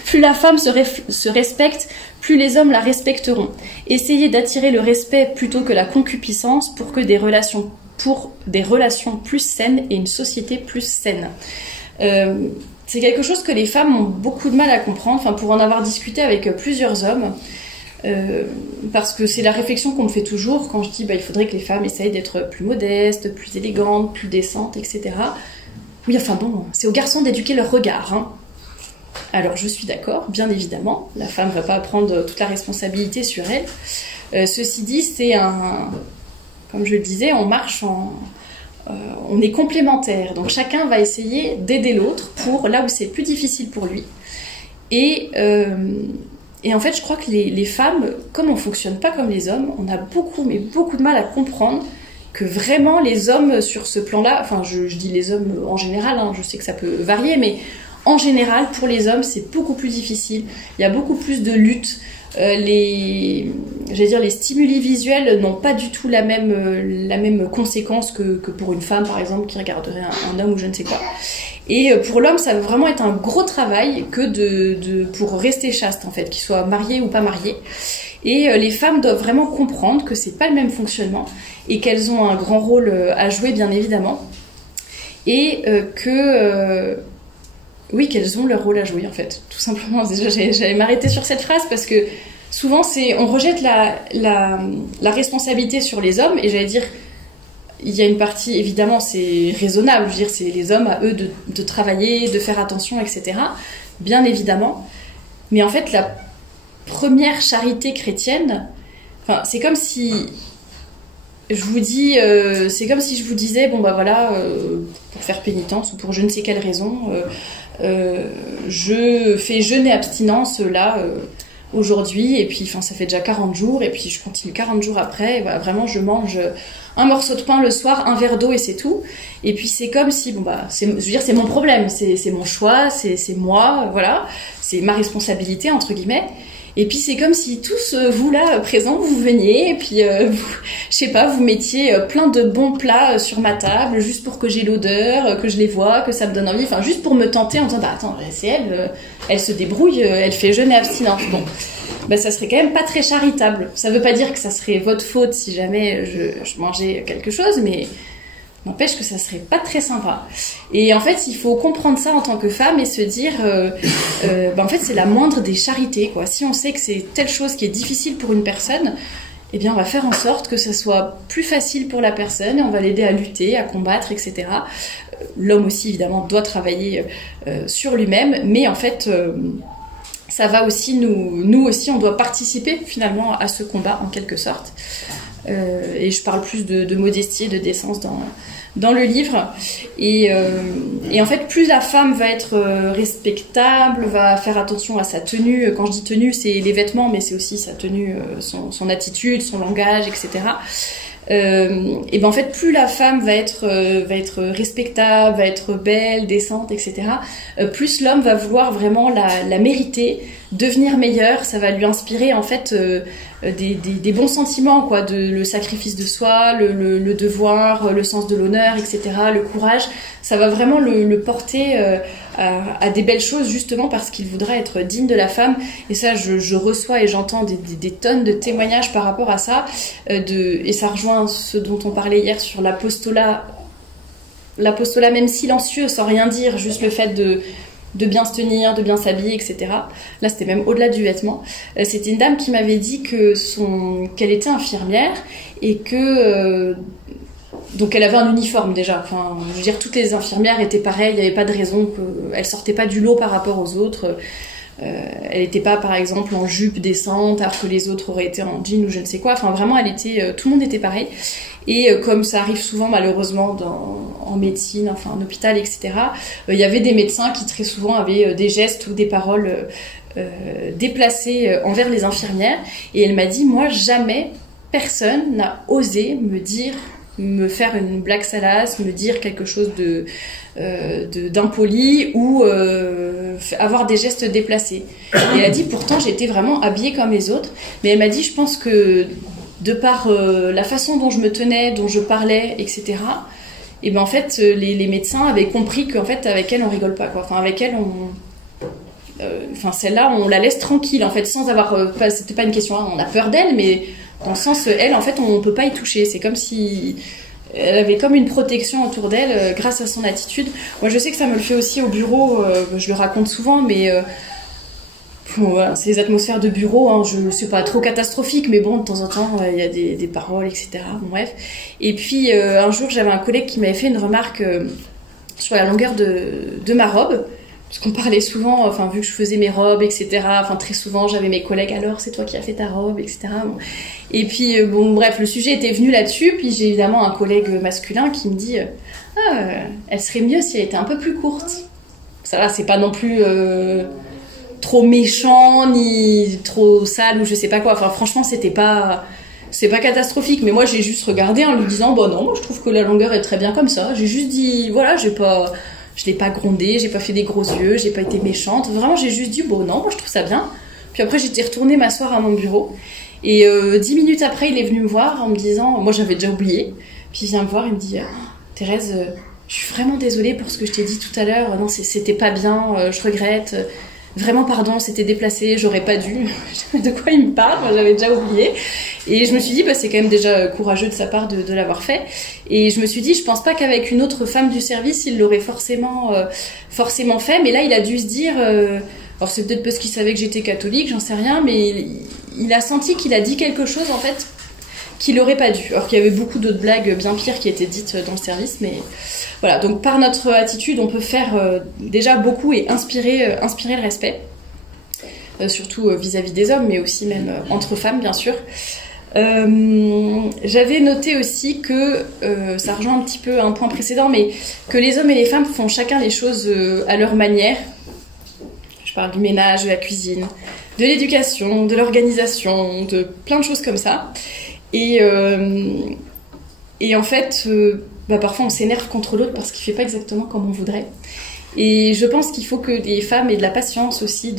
Plus la femme se respecte, plus les hommes la respecteront. Essayez d'attirer le respect plutôt que la concupiscence pour des relations plus saines et une société plus saine. C'est quelque chose que les femmes ont beaucoup de mal à comprendre, pour en avoir discuté avec plusieurs hommes. Parce que c'est la réflexion qu'on me fait toujours quand je dis il faudrait que les femmes essayent d'être plus modestes, plus élégantes, plus décentes, etc. Oui, c'est aux garçons d'éduquer leur regard, hein. Alors je suis d'accord, bien évidemment, la femme ne va pas prendre toute la responsabilité sur elle. Ceci dit, comme je le disais, on marche on est complémentaires, donc chacun va essayer d'aider l'autre pour là où c'est plus difficile pour lui. Et en fait, je crois que les femmes, comme on ne fonctionne pas comme les hommes, on a beaucoup de mal à comprendre que vraiment les hommes sur ce plan-là, je dis les hommes en général, hein, je sais que ça peut varier, mais en général, pour les hommes, c'est beaucoup plus difficile. Il y a beaucoup plus de lutte. Les stimuli visuels n'ont pas du tout la même conséquence que pour une femme, par exemple, qui regarderait un homme ou je ne sais quoi. Et pour l'homme, ça va vraiment être un gros travail pour rester chaste, en fait, qu'il soit marié ou pas marié. Et les femmes doivent vraiment comprendre que c'est pas le même fonctionnement et qu'elles ont un grand rôle à jouer, bien évidemment. Et qu'elles ont leur rôle à jouer, en fait, tout simplement. Déjà, j'allais m'arrêter sur cette phrase parce que souvent, on rejette la responsabilité sur les hommes, et j'allais dire, il y a une partie, évidemment, c'est raisonnable, je veux dire, c'est les hommes, à eux de travailler, de faire attention, etc. Bien évidemment. Mais en fait, la première charité chrétienne, c'est comme si je vous disais, pour faire pénitence ou pour je ne sais quelle raison, je fais jeûne et abstinence là aujourd'hui, et puis ça fait déjà 40 jours, et puis je continue 40 jours après, et voilà, vraiment je mange un morceau de pain le soir, un verre d'eau et c'est tout. Et puis c'est comme si c'est mon problème, c'est mon choix, c'est moi, voilà, c'est ma responsabilité entre guillemets. Et puis c'est comme si tous vous là présents, vous veniez et puis je sais pas, vous mettiez plein de bons plats sur ma table juste pour que j'ai l'odeur, que je les vois, que ça me donne envie, enfin juste pour me tenter en disant bah attends, c'est elle, elle se débrouille, elle fait jeûne et abstinence. Bon, bah ça serait quand même pas très charitable. Ça veut pas dire que ça serait votre faute si jamais je mangeais quelque chose, mais n'empêche que ça serait pas très sympa. Et en fait, il faut comprendre ça en tant que femme et se dire, en fait, c'est la moindre des charités, quoi. Si on sait que c'est telle chose qui est difficile pour une personne, eh bien, on va faire en sorte que ça soit plus facile pour la personne et on va l'aider à lutter, à combattre, etc. L'homme aussi, évidemment, doit travailler sur lui-même, mais en fait, ça va aussi nous aussi, on doit participer finalement à ce combat en quelque sorte. Et je parle plus de modestie et de décence dans le livre. Et en fait, plus la femme va être respectable, va faire attention à sa tenue. Quand je dis tenue, c'est les vêtements, mais c'est aussi sa tenue, son attitude, son langage, etc. Et ben en fait, plus la femme va être respectable, va être belle, décente, etc. Plus l'homme va vouloir vraiment la mériter, devenir meilleur. Ça va lui inspirer en fait des bons sentiments, quoi, le sacrifice de soi, le devoir, le sens de l'honneur, etc. Le courage. Ça va vraiment le porter à des belles choses, justement parce qu'il voudra être digne de la femme. Et ça, je reçois et j'entends des tonnes de témoignages par rapport à ça. Et ça rejoint ce dont on parlait hier sur l'apostolat même silencieux, sans rien dire, juste le fait de bien se tenir, de bien s'habiller, etc. Là, c'était même au-delà du vêtement. C'était une dame qui m'avait dit qu'elle était infirmière et que... donc elle avait un uniforme déjà. Enfin, je veux dire, toutes les infirmières étaient pareilles, il n'y avait pas de raison qu'elles sortaient pas du lot par rapport aux autres. Elle n'était pas, par exemple, en jupe descente, alors que les autres auraient été en jean ou je ne sais quoi. Enfin, vraiment, tout le monde était pareil. Et comme ça arrive souvent, malheureusement, en médecine, enfin en hôpital, etc., il y avait des médecins qui très souvent avaient des gestes ou des paroles déplacées envers les infirmières. Et elle m'a dit, moi, jamais personne n'a osé me faire une blague salace, me dire quelque chose d'impoli ou avoir des gestes déplacés. Et elle a dit, pourtant, j'étais vraiment habillée comme les autres. Mais elle m'a dit, je pense que de par la façon dont je me tenais, dont je parlais, etc., et ben en fait, les médecins avaient compris qu'en fait, avec elle, on rigole pas, quoi. Enfin, avec elle, celle-là, on la laisse tranquille, en fait, sans avoir... c'était pas une question, hein, on a peur d'elle, mais dans le sens, elle, en fait, on peut pas y toucher. C'est comme si... Elle avait comme une protection autour d'elle grâce à son attitude. Moi, je sais que ça me le fait aussi au bureau, je le raconte souvent, mais... voilà, ces atmosphères de bureau, hein, c'est pas trop catastrophique, mais bon, de temps en temps, il y a des paroles, etc. Bon, bref. Et puis, un jour, j'avais un collègue qui m'avait fait une remarque sur la longueur de ma robe, parce qu'on parlait souvent, enfin, vu que je faisais mes robes, etc. Enfin, très souvent, j'avais mes collègues, alors, c'est toi qui as fait ta robe, etc. Bon. Et puis, bon, bref, le sujet était venu là-dessus, puis j'ai évidemment un collègue masculin qui me dit elle serait mieux si elle était un peu plus courte. Ça va, c'est pas non plus... trop méchant ni trop sale ou je sais pas quoi, enfin franchement c'est pas catastrophique, mais moi j'ai juste regardé en lui disant bon non, moi je trouve que la longueur est très bien comme ça, j'ai juste dit voilà, je l'ai pas grondé, j'ai pas fait des gros yeux, j'ai pas été méchante, vraiment j'ai juste dit bon non, moi je trouve ça bien. Puis après j'étais retournée m'asseoir à mon bureau et 10 minutes après il est venu me voir en me disant, moi j'avais déjà oublié, puis il vient me voir, il me dit Thérèse, je suis vraiment désolée pour ce que je t'ai dit tout à l'heure, non c'était pas bien, je regrette. Vraiment pardon, c'était déplacé, j'aurais pas dû. De quoi il me parle, moi j'avais déjà oublié. Et je me suis dit, c'est quand même déjà courageux de sa part de l'avoir fait. Et je me suis dit, je pense pas qu'avec une autre femme du service, il l'aurait forcément fait. Mais là, il a dû se dire, alors c'est peut-être parce qu'il savait que j'étais catholique, j'en sais rien, mais il a senti qu'il a dit quelque chose en fait qu'il aurait pas dû. Alors qu'il y avait beaucoup d'autres blagues bien pires qui étaient dites dans le service, mais... Voilà, donc par notre attitude, on peut faire déjà beaucoup et inspirer le respect, surtout vis-à-vis des hommes, mais aussi même entre femmes, bien sûr. J'avais noté aussi que, ça rejoint un petit peu un point précédent, mais que les hommes et les femmes font chacun les choses à leur manière. Je parle du ménage, de la cuisine, de l'éducation, de l'organisation, de plein de choses comme ça. Et en fait... parfois on s'énerve contre l'autre parce qu'il fait pas exactement comme on voudrait. Et je pense qu'il faut que les femmes aient de la patience aussi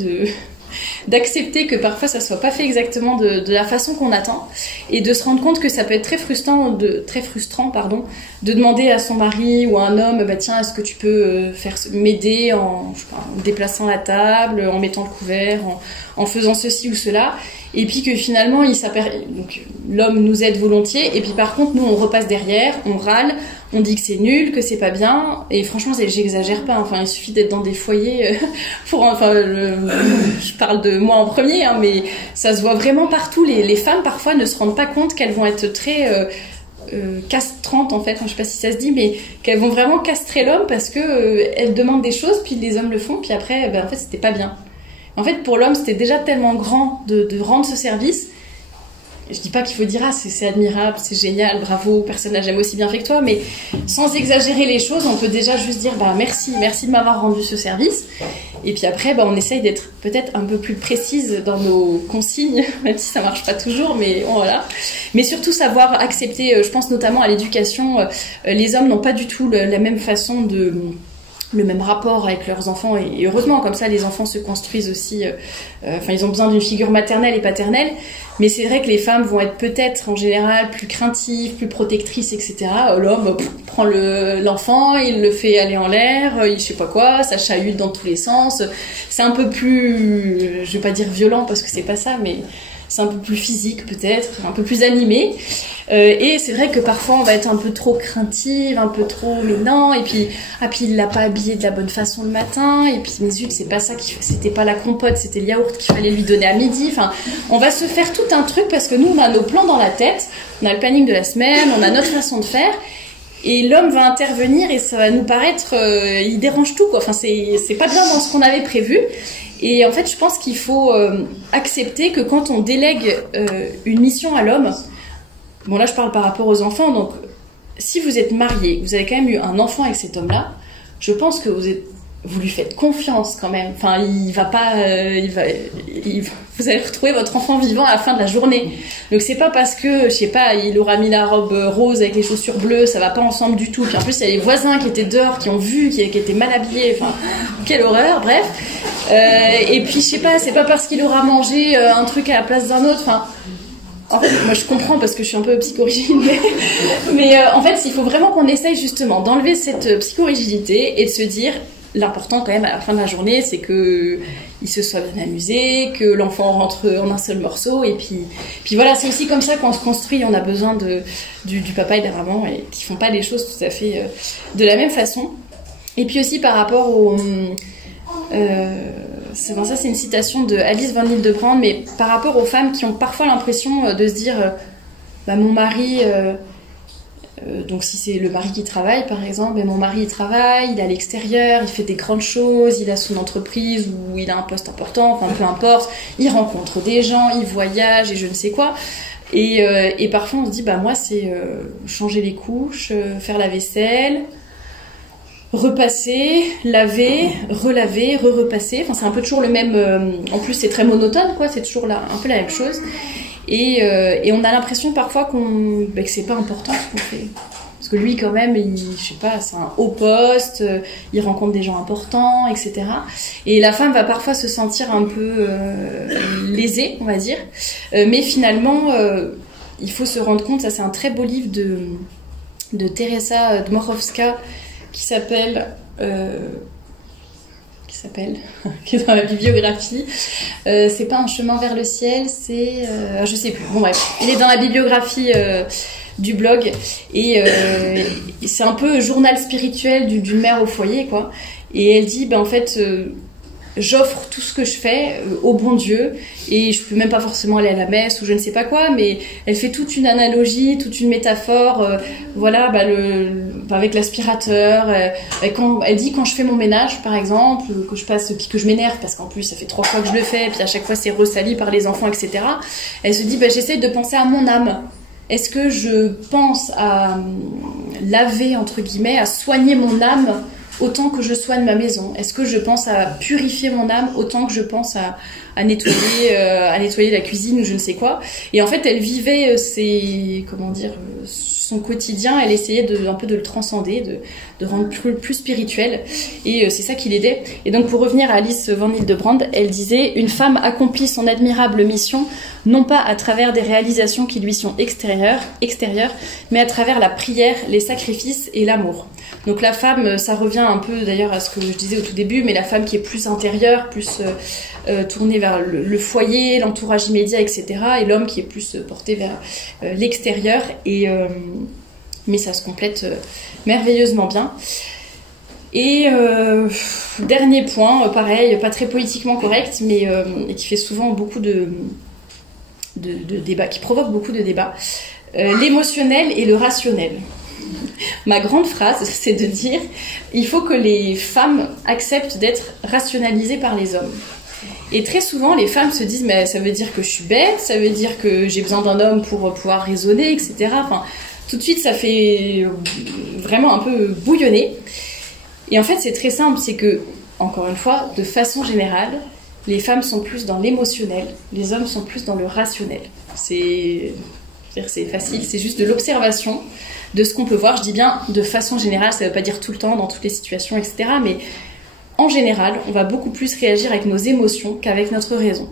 d'accepter que parfois ça soit pas fait exactement de la façon qu'on attend, et de se rendre compte que ça peut être très frustrant, de demander à son mari ou à un homme, bah tiens, est-ce que tu peux m'aider en, je sais pas, en déplaçant la table, en mettant le couvert, en faisant ceci ou cela, et puis que finalement donc l'homme nous aide volontiers, et puis par contre nous on repasse derrière, on râle, on dit que c'est nul, que c'est pas bien, et franchement j'exagère pas, enfin il suffit d'être dans des foyers je parle de moi en premier, hein, mais ça se voit vraiment partout. Les femmes parfois ne se rendent pas compte qu'elles vont être très castrantes, en fait, je sais pas si ça se dit, mais qu'elles vont vraiment castrer l'homme parce que elles demandent des choses, puis les hommes le font, puis après en fait c'était pas bien. En fait pour l'homme c'était déjà tellement grand de rendre ce service. Je dis pas qu'il faut dire c'est admirable, c'est génial, bravo, personne n'a jamais aussi bien fait que toi, mais sans exagérer les choses, on peut déjà juste dire merci de m'avoir rendu ce service. Et puis après on essaye d'être peut-être un peu plus précise dans nos consignes, même si ça marche pas toujours, mais bon, voilà. Mais surtout savoir accepter, je pense notamment à l'éducation, les hommes n'ont pas du tout la même façon le même rapport avec leurs enfants, et heureusement, comme ça les enfants se construisent aussi, ils ont besoin d'une figure maternelle et paternelle, mais c'est vrai que les femmes vont être peut-être en général plus craintives, plus protectrices, etc. L'homme prend l'enfant, il le fait aller en l'air, je sais pas quoi, ça chahute dans tous les sens, c'est un peu plus, je vais pas dire violent parce que c'est pas ça, mais c'est un peu plus physique peut-être, un peu plus animé. Et c'est vrai que parfois on va être un peu trop craintive, un peu trop mais non, et puis il l'a pas habillé de la bonne façon le matin, et puis mais zut, c'est pas ça c'était pas la compote, c'était le yaourt qu'il fallait lui donner à midi. Enfin, on va se faire tout un truc parce que nous on a nos plans dans la tête, on a le planning de la semaine, on a notre façon de faire. Et l'homme va intervenir et ça va nous paraître, il dérange tout, quoi. Enfin, c'est pas bien dans ce qu'on avait prévu. Et en fait, je pense qu'il faut accepter que quand on délègue une mission à l'homme, bon là je parle par rapport aux enfants, donc si vous êtes marié, vous avez quand même eu un enfant avec cet homme-là, je pense que vous lui faites confiance quand même. Enfin, il va pas, vous allez retrouver votre enfant vivant à la fin de la journée. Donc c'est pas parce que, je sais pas, il aura mis la robe rose avec les chaussures bleues, ça va pas ensemble du tout. Puis en plus il y a les voisins qui étaient dehors, qui ont vu, qui étaient mal habillés. Enfin, quelle horreur. Bref. Et puis je sais pas, c'est pas parce qu'il aura mangé un truc à la place d'un autre. Enfin. En fait, moi je comprends parce que je suis un peu psychorigide, mais en fait, il faut vraiment qu'on essaye justement d'enlever cette psychorigidité et de se dire, l'important quand même à la fin de la journée, c'est que il se soit bien amusé, que l'enfant rentre en un seul morceau, et puis voilà, c'est aussi comme ça qu'on se construit. On a besoin du papa et de la maman, et qui font pas les choses tout à fait de la même façon. Et puis aussi par rapport au ça c'est une citation de Alice van Hildebrand, mais par rapport aux femmes qui ont parfois l'impression de se dire mon mari, donc si c'est le mari qui travaille par exemple, mon mari il travaille, il est à l'extérieur, il fait des grandes choses, il a son entreprise ou il a un poste important, enfin peu importe, il rencontre des gens, il voyage et je ne sais quoi. Et parfois on se dit moi c'est changer les couches, faire la vaisselle, repasser, laver, relaver, repasser. Enfin, c'est un peu toujours le même. En plus, c'est très monotone, quoi. C'est toujours un peu la même chose. Et on a l'impression parfois que c'est pas important ce qu'on fait. Parce que lui, quand même, je sais pas, c'est un haut poste, il rencontre des gens importants, etc. Et la femme va parfois se sentir un peu lésée, on va dire. Mais finalement, il faut se rendre compte. Ça, c'est un très beau livre de Teresa Dmowska, qui est dans la bibliographie. C'est pas un chemin vers le ciel, c'est je sais plus. Bon bref, il est dans la bibliographie du blog, et c'est un peu journal spirituel d'une mère au foyer, quoi. Et elle dit en fait j'offre tout ce que je fais au bon Dieu, et je peux même pas forcément aller à la messe ou je ne sais pas quoi, mais elle fait toute une analogie, toute une métaphore, avec l'aspirateur. Elle dit quand je fais mon ménage par exemple, que je passe, puis que je m'énerve parce qu'en plus ça fait 3 fois que je le fais, puis à chaque fois c'est ressali par les enfants, etc. Elle se dit j'essaie de penser à mon âme. Est-ce que je pense à laver entre guillemets, à soigner mon âme autant que je soigne ma maison? Est-ce que je pense à purifier mon âme autant que je pense à nettoyer la cuisine ou je ne sais quoi? Et en fait, elle vivait son quotidien, elle essayait un peu de le transcender, de rendre plus spirituel, et c'est ça qui l'aidait. Et donc pour revenir à Alice van Hildebrand, elle disait: une femme accomplit son admirable mission non pas à travers des réalisations qui lui sont extérieures, mais à travers la prière, les sacrifices et l'amour. Donc la femme, ça revient un peu d'ailleurs à ce que je disais au tout début, mais la femme qui est plus intérieure, plus tournée vers le foyer, l'entourage immédiat, etc. Et l'homme qui est plus porté vers l'extérieur. Mais ça se complète merveilleusement bien. Et dernier point, pareil, pas très politiquement correct, mais qui fait souvent beaucoup de débats, qui provoque beaucoup de débats. L'émotionnel et le rationnel. Ma grande phrase, c'est de dire: il faut que les femmes acceptent d'être rationalisées par les hommes. Et très souvent, les femmes se disent: mais ça veut dire que je suis bête, ça veut dire que j'ai besoin d'un homme pour pouvoir raisonner, etc. Enfin, tout de suite, ça fait vraiment un peu bouillonner. Et en fait, c'est très simple, c'est que, encore une fois, de façon générale, les femmes sont plus dans l'émotionnel, les hommes sont plus dans le rationnel. C'est facile, c'est juste de l'observation de ce qu'on peut voir. Je dis bien de façon générale, ça ne veut pas dire tout le temps, dans toutes les situations, etc. Mais en général, on va beaucoup plus réagir avec nos émotions qu'avec notre raison.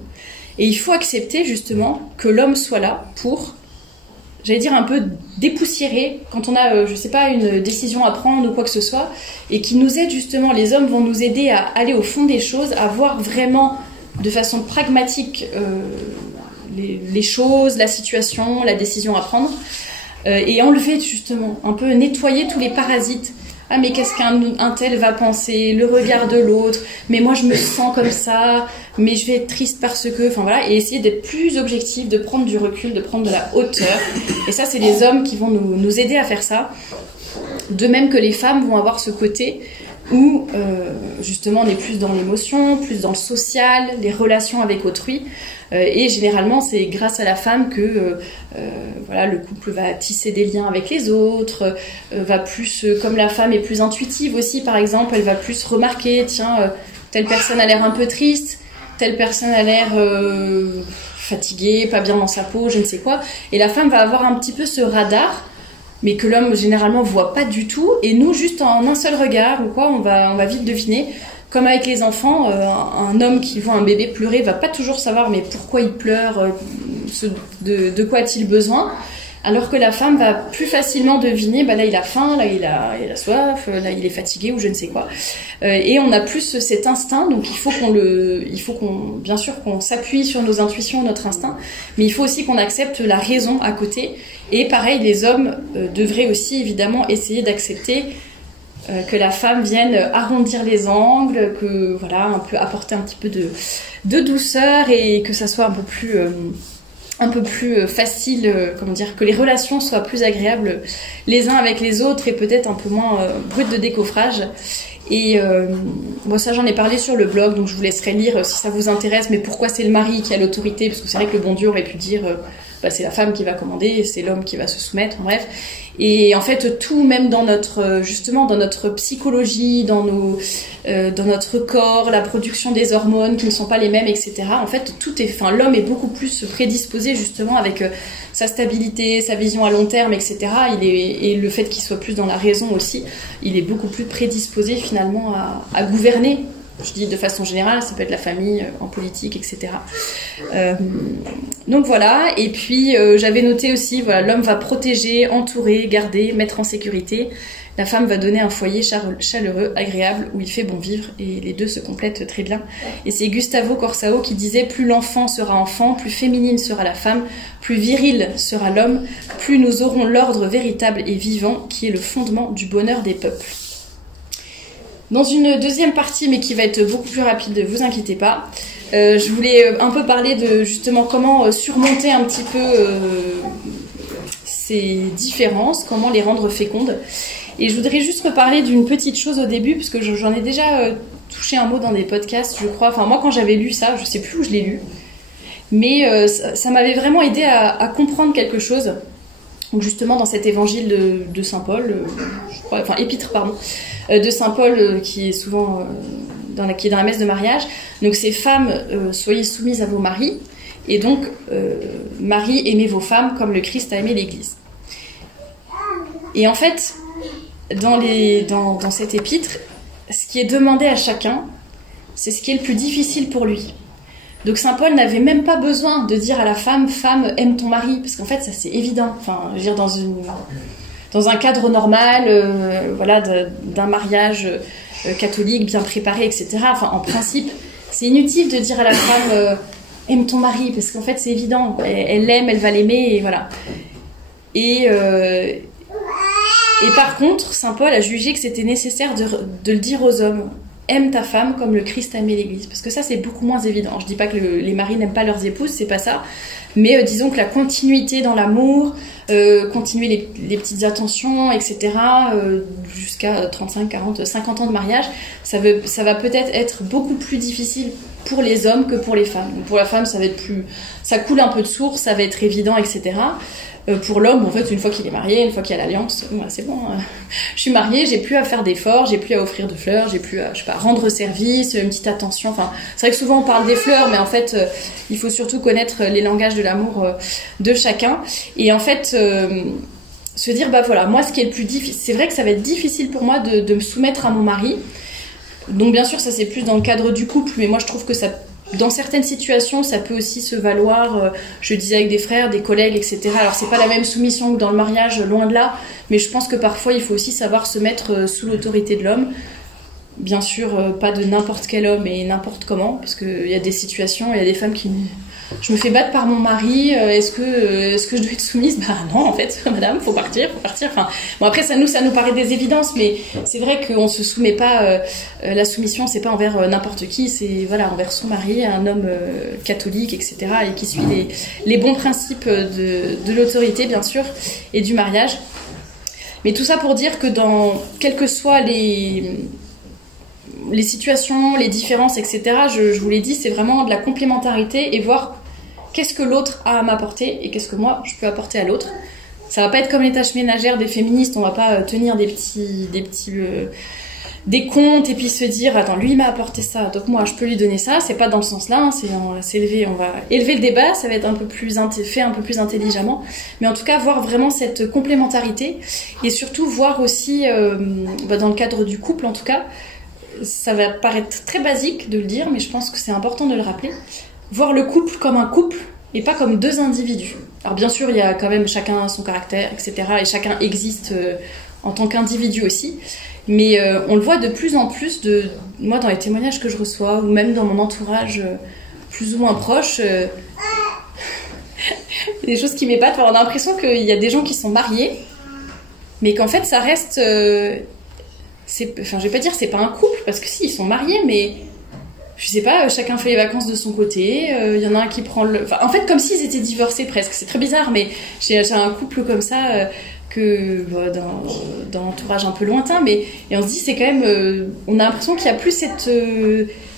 Et il faut accepter justement que l'homme soit là pour, j'allais dire, un peu dépoussiérer quand on a, je sais pas, une décision à prendre ou quoi que ce soit, et qui nous aide justement. Les hommes vont nous aider à aller au fond des choses, à voir vraiment de façon pragmatique les choses, la situation, la décision à prendre, et enlever justement, un peu nettoyer tous les parasites. Ah, mais qu'est-ce qu'un tel va penser, le regard de l'autre, mais moi je me sens comme ça, mais je vais être triste parce que, enfin voilà, et essayer d'être plus objectif, de prendre du recul, de prendre de la hauteur. Et ça, c'est les hommes qui vont nous aider à faire ça. De même que les femmes vont avoir ce côté où justement on est plus dans l'émotion, plus dans le social, les relations avec autrui. Et généralement, c'est grâce à la femme que voilà, le couple va tisser des liens avec les autres, va plus, comme la femme est plus intuitive aussi, par exemple, elle va plus remarquer, tiens, telle personne a l'air un peu triste, telle personne a l'air fatiguée, pas bien dans sa peau, je ne sais quoi. Et la femme va avoir un petit peu ce radar, mais que l'homme généralement voit pas du tout. Et nous, juste en un seul regard ou quoi, on va vite deviner. Comme avec les enfants, un homme qui voit un bébé pleurer va pas toujours savoir mais pourquoi il pleure, de quoi a-t-il besoin, alors que la femme va plus facilement deviner, bah là il a faim, là il a soif, là il est fatigué ou je ne sais quoi. Et on a plus cet instinct, donc il faut bien sûr qu'on s'appuie sur nos intuitions, notre instinct, mais il faut aussi qu'on accepte la raison à côté. Et pareil, les hommes devraient aussi évidemment essayer d'accepter que la femme vienne arrondir les angles, que voilà, un peu apporter un petit peu de douceur et que ça soit un peu plus facile, comment dire, que les relations soient plus agréables les uns avec les autres et peut-être un peu moins brutes de décoffrage. Et bon, ça j'en ai parlé sur le blog, donc je vous laisserai lire si ça vous intéresse. Mais pourquoi c'est le mari qui a l'autorité? Parce que c'est vrai que le bon Dieu aurait pu dire c'est la femme qui va commander et c'est l'homme qui va se soumettre, en bref. Et en fait, tout, même dans notre psychologie, dans notre corps, la production des hormones qui ne sont pas les mêmes, etc. En fait, l'homme est beaucoup plus prédisposé justement avec sa stabilité, sa vision à long terme, etc. Et le fait qu'il soit plus dans la raison aussi, il est beaucoup plus prédisposé finalement à gouverner. Je dis de façon générale, ça peut être la famille, en politique, etc. Donc voilà, et puis j'avais noté aussi, voilà, l'homme va protéger, entourer, garder, mettre en sécurité. La femme va donner un foyer chaleureux, agréable, où il fait bon vivre, et les deux se complètent très bien. Et c'est Gustavo Corsao qui disait: plus l'enfant sera enfant, plus féminine sera la femme, plus viril sera l'homme, plus nous aurons l'ordre véritable et vivant qui est le fondement du bonheur des peuples. Dans une deuxième partie, mais qui va être beaucoup plus rapide, ne vous inquiétez pas, je voulais un peu parler de justement comment surmonter un petit peu ces différences, comment les rendre fécondes. Et je voudrais juste reparler d'une petite chose au début, parce que j'en ai déjà touché un mot dans des podcasts, je crois. Enfin, moi, quand j'avais lu ça, je ne sais plus où je l'ai lu, mais ça m'avait vraiment aidé à comprendre quelque chose. Donc justement, dans cet évangile de Saint Paul, je crois, enfin épître, pardon, de Saint Paul, qui est souvent qui est dans la messe de mariage. Donc ces femmes, soyez soumises à vos maris, et donc maris, aimez vos femmes comme le Christ a aimé l'Église. Et en fait, dans cet épître, ce qui est demandé à chacun, c'est ce qui est le plus difficile pour lui. Donc Saint Paul n'avait même pas besoin de dire à la femme, femme, aime ton mari, parce qu'en fait, ça c'est évident. Enfin, je veux dire, dans un cadre normal, voilà, d'un mariage catholique bien préparé, etc. Enfin, en principe, c'est inutile de dire à la femme, aime ton mari, parce qu'en fait, c'est évident. Elle l'aime, elle va l'aimer, et voilà. Et par contre, Saint Paul a jugé que c'était nécessaire de le dire aux hommes. Aime ta femme comme le Christ a aimé l'Église. Parce que ça, c'est beaucoup moins évident. Je dis pas que les maris n'aiment pas leurs épouses, c'est pas ça. Mais disons que la continuité dans l'amour, continuer les petites attentions, etc., jusqu'à 35, 40, 50 ans de mariage, ça va peut-être être beaucoup plus difficile pour les hommes que pour les femmes. Donc pour la femme, ça va être ça coule un peu de source, ça va être évident, etc. Pour l'homme, en fait, une fois qu'il est marié, une fois qu'il y a l'alliance, c'est bon. Je suis mariée, j'ai plus à faire d'efforts, j'ai plus à offrir de fleurs, j'ai plus à, je sais pas, rendre service, une petite attention. Enfin, c'est vrai que souvent on parle des fleurs, mais en fait, il faut surtout connaître les langages de l'amour de chacun. Et en fait, se dire, bah voilà, moi, ce qui est le plus difficile, c'est vrai que ça va être difficile pour moi de me soumettre à mon mari. Donc bien sûr, ça c'est plus dans le cadre du couple, mais moi je trouve que ça, dans certaines situations, ça peut aussi se valoir, je disais avec des frères, des collègues, etc. Alors c'est pas la même soumission que dans le mariage, loin de là, mais je pense que parfois il faut aussi savoir se mettre sous l'autorité de l'homme. Bien sûr, pas de n'importe quel homme et n'importe comment, parce qu'il y a des situations, il y a des femmes qui... Je me fais battre par mon mari, est-ce que je dois être soumise? Bah non, en fait, madame, faut partir. Enfin, bon, après, ça nous paraît des évidences, mais c'est vrai qu'on se soumet pas, la soumission, c'est pas envers n'importe qui, c'est, voilà, envers son mari, un homme catholique, etc., et qui suit les bons principes de l'autorité, bien sûr, et du mariage. Mais tout ça pour dire que quelles que soient les situations, les différences, etc., je vous l'ai dit, c'est vraiment de la complémentarité et voir qu'est-ce que l'autre a à m'apporter et qu'est-ce que moi je peux apporter à l'autre. Ça va pas être comme les tâches ménagères des féministes, on va pas tenir des comptes et puis se dire attends, lui il m'a apporté ça, donc moi je peux lui donner ça. C'est pas dans ce sens-là, hein, on va élever le débat, ça va être un peu plus fait un peu plus intelligemment, mais en tout cas voir vraiment cette complémentarité et surtout voir aussi dans le cadre du couple, en tout cas, ça va paraître très basique de le dire, mais je pense que c'est important de le rappeler. Voir le couple comme un couple et pas comme deux individus. Alors bien sûr, il y a quand même chacun son caractère, etc. Et chacun existe en tant qu'individu aussi. Mais on le voit de plus en plus, moi dans les témoignages que je reçois, ou même dans mon entourage plus ou moins proche, des choses qui m'épatent. On a l'impression qu'il y a des gens qui sont mariés, mais qu'en fait ça reste... je vais pas dire c'est pas un couple, parce que si, ils sont mariés, mais je sais pas, chacun fait les vacances de son côté, y en a un qui prend en fait, comme s'ils étaient divorcés presque, c'est très bizarre, mais j'ai un couple comme ça, dans l'entourage un peu lointain, et on se dit, c'est quand même, on a l'impression qu'il y a plus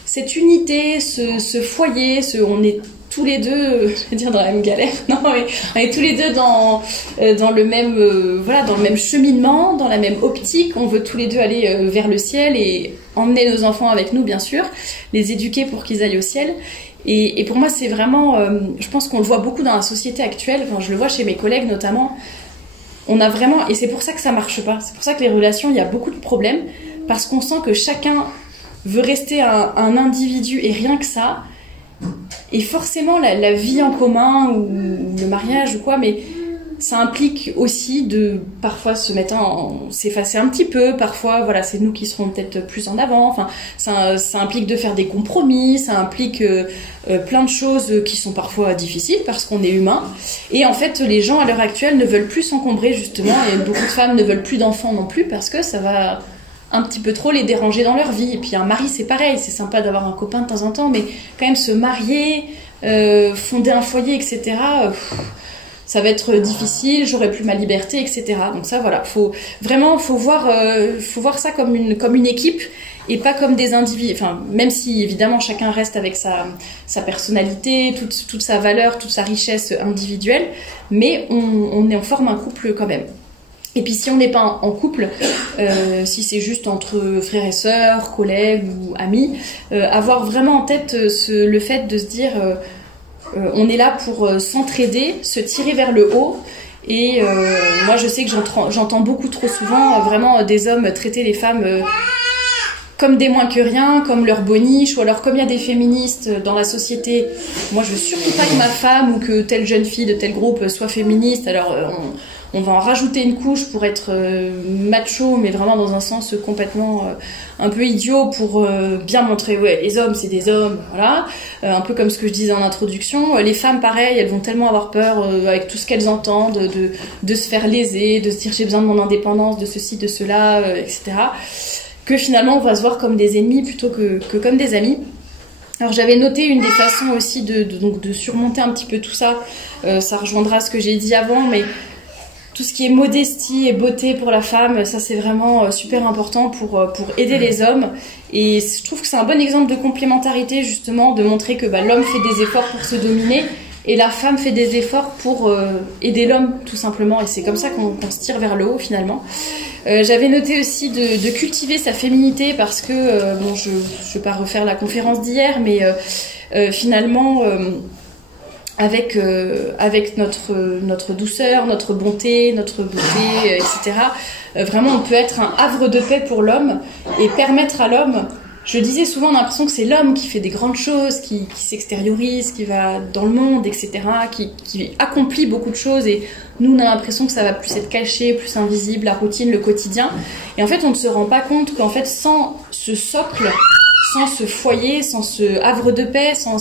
cette unité, ce foyer, on est tous les deux, je vais dire dans la même galère, non, mais on est tous les deux dans le même, dans le même cheminement, dans la même optique. On veut tous les deux aller vers le ciel et emmener nos enfants avec nous, bien sûr, les éduquer pour qu'ils aillent au ciel. Et pour moi, c'est vraiment, je pense qu'on le voit beaucoup dans la société actuelle. Enfin, je le vois chez mes collègues notamment. On a vraiment, et c'est pour ça que ça marche pas. C'est pour ça que les relations, il y a beaucoup de problèmes, parce qu'on sent que chacun veut rester un individu et rien que ça. Et forcément, la vie en commun ou le mariage ou quoi, mais ça implique aussi de parfois s'effacer un petit peu. Parfois, voilà, c'est nous qui serons peut-être plus en avant. Enfin, ça implique de faire des compromis, ça implique plein de choses qui sont parfois difficiles parce qu'on est humain. Et en fait, les gens à l'heure actuelle ne veulent plus s'encombrer justement, et beaucoup de femmes ne veulent plus d'enfants non plus parce que ça va un petit peu trop les déranger dans leur vie. Et puis un mari, c'est pareil, c'est sympa d'avoir un copain de temps en temps, mais quand même se marier, fonder un foyer, etc., ça va être difficile, j'aurai plus ma liberté, etc. Donc ça, voilà, faut voir ça comme une équipe et pas comme des individus. Enfin, même si évidemment chacun reste avec sa personnalité, toute sa valeur, toute sa richesse individuelle, mais on forme un couple quand même. Et puis si on n'est pas en couple, si c'est juste entre frères et sœurs, collègues ou amis, avoir vraiment en tête le fait de se dire on est là pour s'entraider, se tirer vers le haut Et moi, je sais que j'entends beaucoup trop souvent vraiment des hommes traiter les femmes comme des moins que rien, comme leur boniche, ou alors comme il y a des féministes dans la société, moi je veux surtout pas que ma femme ou que telle jeune fille de tel groupe soit féministe, alors on va en rajouter une couche pour être macho, mais vraiment dans un sens complètement un peu idiot pour bien montrer, ouais, les hommes c'est des hommes, voilà, un peu comme ce que je disais en introduction. Les femmes, pareil, elles vont tellement avoir peur avec tout ce qu'elles entendent, de se faire léser, de se dire j'ai besoin de mon indépendance, de ceci, de cela, etc., que finalement on va se voir comme des ennemis plutôt que comme des amis. Alors j'avais noté une des façons aussi de surmonter un petit peu tout ça, ça rejoindra ce que j'ai dit avant, mais tout ce qui est modestie et beauté pour la femme, ça c'est vraiment super important pour aider les hommes. Et je trouve que c'est un bon exemple de complémentarité, justement, de montrer que l'homme fait des efforts pour se dominer et la femme fait des efforts pour aider l'homme, tout simplement. Et c'est comme ça qu'on se tire vers le haut, finalement. J'avais noté aussi de cultiver sa féminité parce que, bon, je vais pas refaire la conférence d'hier, mais finalement... avec notre douceur, notre bonté, notre beauté, etc. Vraiment, on peut être un havre de paix pour l'homme et permettre à l'homme... Je disais souvent, on a l'impression que c'est l'homme qui fait des grandes choses, qui s'extériorise, qui va dans le monde, etc., qui accomplit beaucoup de choses. Et nous, on a l'impression que ça va plus être caché, plus invisible, la routine, le quotidien. Et en fait, on ne se rend pas compte qu'en fait, sans ce socle, sans ce foyer, sans ce havre de paix, sans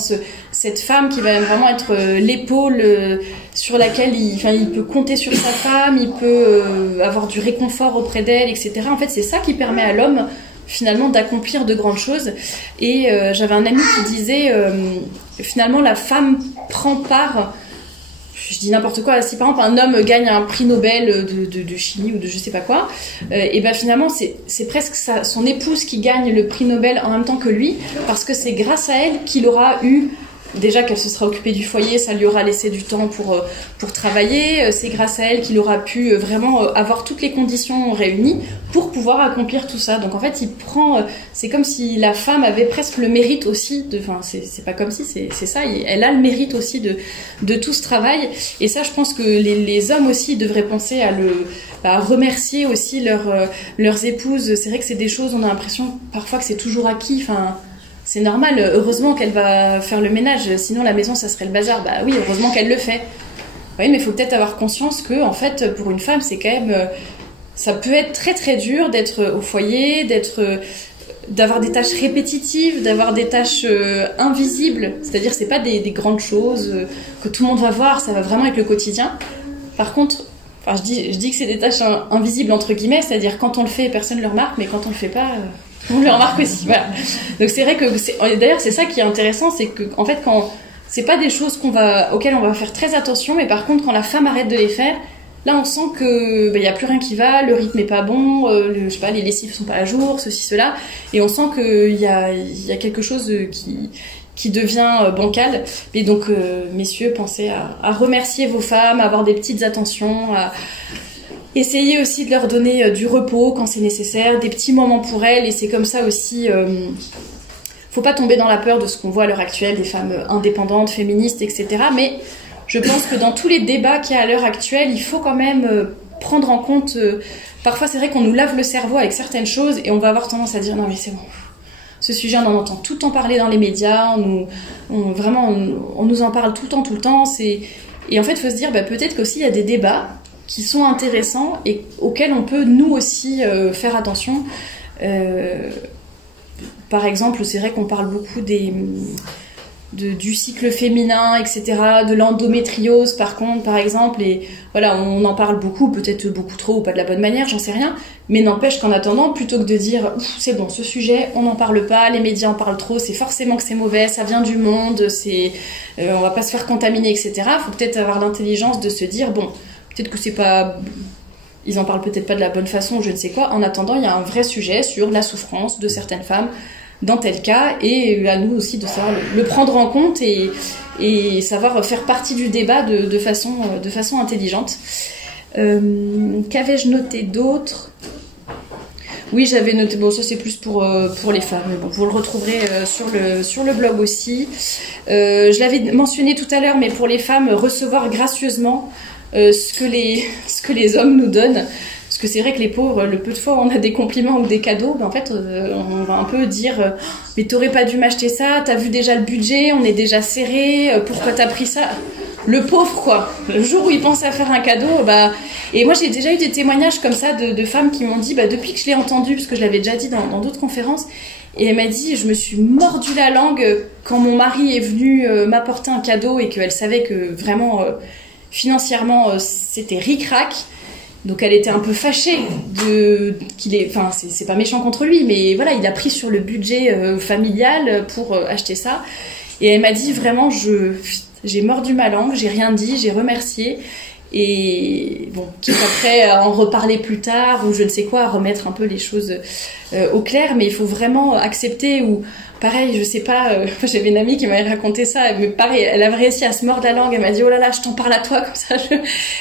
cette femme qui va vraiment être l'épaule sur laquelle il peut compter sur sa femme, il peut avoir du réconfort auprès d'elle, etc. En fait, c'est ça qui permet à l'homme finalement d'accomplir de grandes choses. Et j'avais un ami qui disait finalement la femme prend part, je dis n'importe quoi, si par exemple un homme gagne un prix Nobel de chimie ou de je sais pas quoi, et ben finalement c'est presque son épouse qui gagne le prix Nobel en même temps que lui, parce que c'est grâce à elle qu'il aura eu, déjà qu'elle se sera occupée du foyer, ça lui aura laissé du temps pour travailler, c'est grâce à elle qu'il aura pu vraiment avoir toutes les conditions réunies pour pouvoir accomplir tout ça. Donc en fait, c'est comme si la femme avait presque le mérite aussi, enfin c'est pas comme si, c'est ça, elle a le mérite aussi de tout ce travail. Et ça, je pense que les hommes aussi devraient penser à remercier aussi leurs épouses. C'est vrai que c'est des choses, on a l'impression parfois que c'est toujours acquis, enfin... C'est normal, heureusement qu'elle va faire le ménage, sinon la maison ça serait le bazar. Bah oui, heureusement qu'elle le fait. Oui, mais il faut peut-être avoir conscience que, en fait, pour une femme, c'est quand même... ça peut être très très dur d'être au foyer, d'avoir des tâches répétitives, d'avoir des tâches invisibles. C'est-à-dire, c'est pas des grandes choses que tout le monde va voir, ça va vraiment avec le quotidien. Par contre, je dis que c'est des tâches invisibles, entre guillemets, c'est-à-dire quand on le fait, personne ne le remarque, mais quand on le fait pas... on le remarque aussi, voilà. Donc c'est vrai que d'ailleurs c'est ça qui est intéressant, c'est que en fait quand c'est pas des choses auxquelles on va faire très attention, mais par contre quand la femme arrête de les faire, là on sent que y a plus rien qui va, le rythme est pas bon, je sais pas, les lessives sont pas à jour, ceci cela, et on sent qu'il y a quelque chose qui devient bancal. Et donc messieurs, pensez à remercier vos femmes, à avoir des petites attentions, à essayez aussi de leur donner du repos quand c'est nécessaire, des petits moments pour elles, et c'est comme ça aussi... faut pas tomber dans la peur de ce qu'on voit à l'heure actuelle, des femmes indépendantes, féministes, etc. Mais je pense que dans tous les débats qu'il y a à l'heure actuelle, il faut quand même prendre en compte... parfois, c'est vrai qu'on nous lave le cerveau avec certaines choses, et on va avoir tendance à dire « Non mais c'est bon, ce sujet, on en entend tout le temps parler dans les médias, on nous en parle tout le temps. » Et en fait, il faut se dire, peut-être qu'aussi il y a des débats qui sont intéressants et auxquels on peut nous aussi faire attention. Par exemple, c'est vrai qu'on parle beaucoup du cycle féminin, etc., de l'endométriose par exemple, et voilà, on en parle beaucoup, peut-être beaucoup trop ou pas de la bonne manière, j'en sais rien, mais n'empêche qu'en attendant, plutôt que de dire c'est bon, ce sujet, on n'en parle pas, les médias en parlent trop, c'est forcément que c'est mauvais, ça vient du monde, on va pas se faire contaminer, etc., faut peut-être avoir l'intelligence de se dire bon, peut-être que c'est pas... Ils en parlent peut-être pas de la bonne façon, je ne sais quoi. En attendant, il y a un vrai sujet sur la souffrance de certaines femmes dans tel cas, et à nous aussi de savoir le prendre en compte et savoir faire partie du débat de façon intelligente. Qu'avais-je noté d'autre ? Oui, j'avais noté, bon ça c'est plus pour les femmes, mais bon, vous le retrouverez sur le blog aussi. Je l'avais mentionné tout à l'heure, mais pour les femmes, recevoir gracieusement, ce que les hommes nous donnent. Parce que c'est vrai que les pauvres, le peu de fois où on a des compliments ou des cadeaux, ben en fait, on va un peu dire mais t'aurais pas dû m'acheter ça, t'as vu déjà le budget, on est déjà serré, pourquoi t'as pris ça? Le pauvre, quoi. Le jour où il pense à faire un cadeau, bah... Et moi, j'ai déjà eu des témoignages comme ça de femmes qui m'ont dit, bah, depuis que je l'ai entendu, parce que je l'avais déjà dit dans d'autres conférences, et elle m'a dit, je me suis mordu la langue quand mon mari est venu m'apporter un cadeau et qu'elle savait que vraiment, financièrement, c'était ric-rac. Donc elle était un peu fâchée qu'il est, enfin c'est pas méchant contre lui, mais voilà, il a pris sur le budget familial pour acheter ça. Et elle m'a dit vraiment, j'ai mordu ma langue, j'ai rien dit, j'ai remercié. Et bon, quitte après à en reparler plus tard ou je ne sais quoi, à remettre un peu les choses au clair, mais il faut vraiment accepter ou pareil, je sais pas, j'avais une amie qui m'avait raconté ça, mais pareil, elle avait réussi à se mordre la langue, elle m'a dit oh là là, je t'en parle à toi comme ça.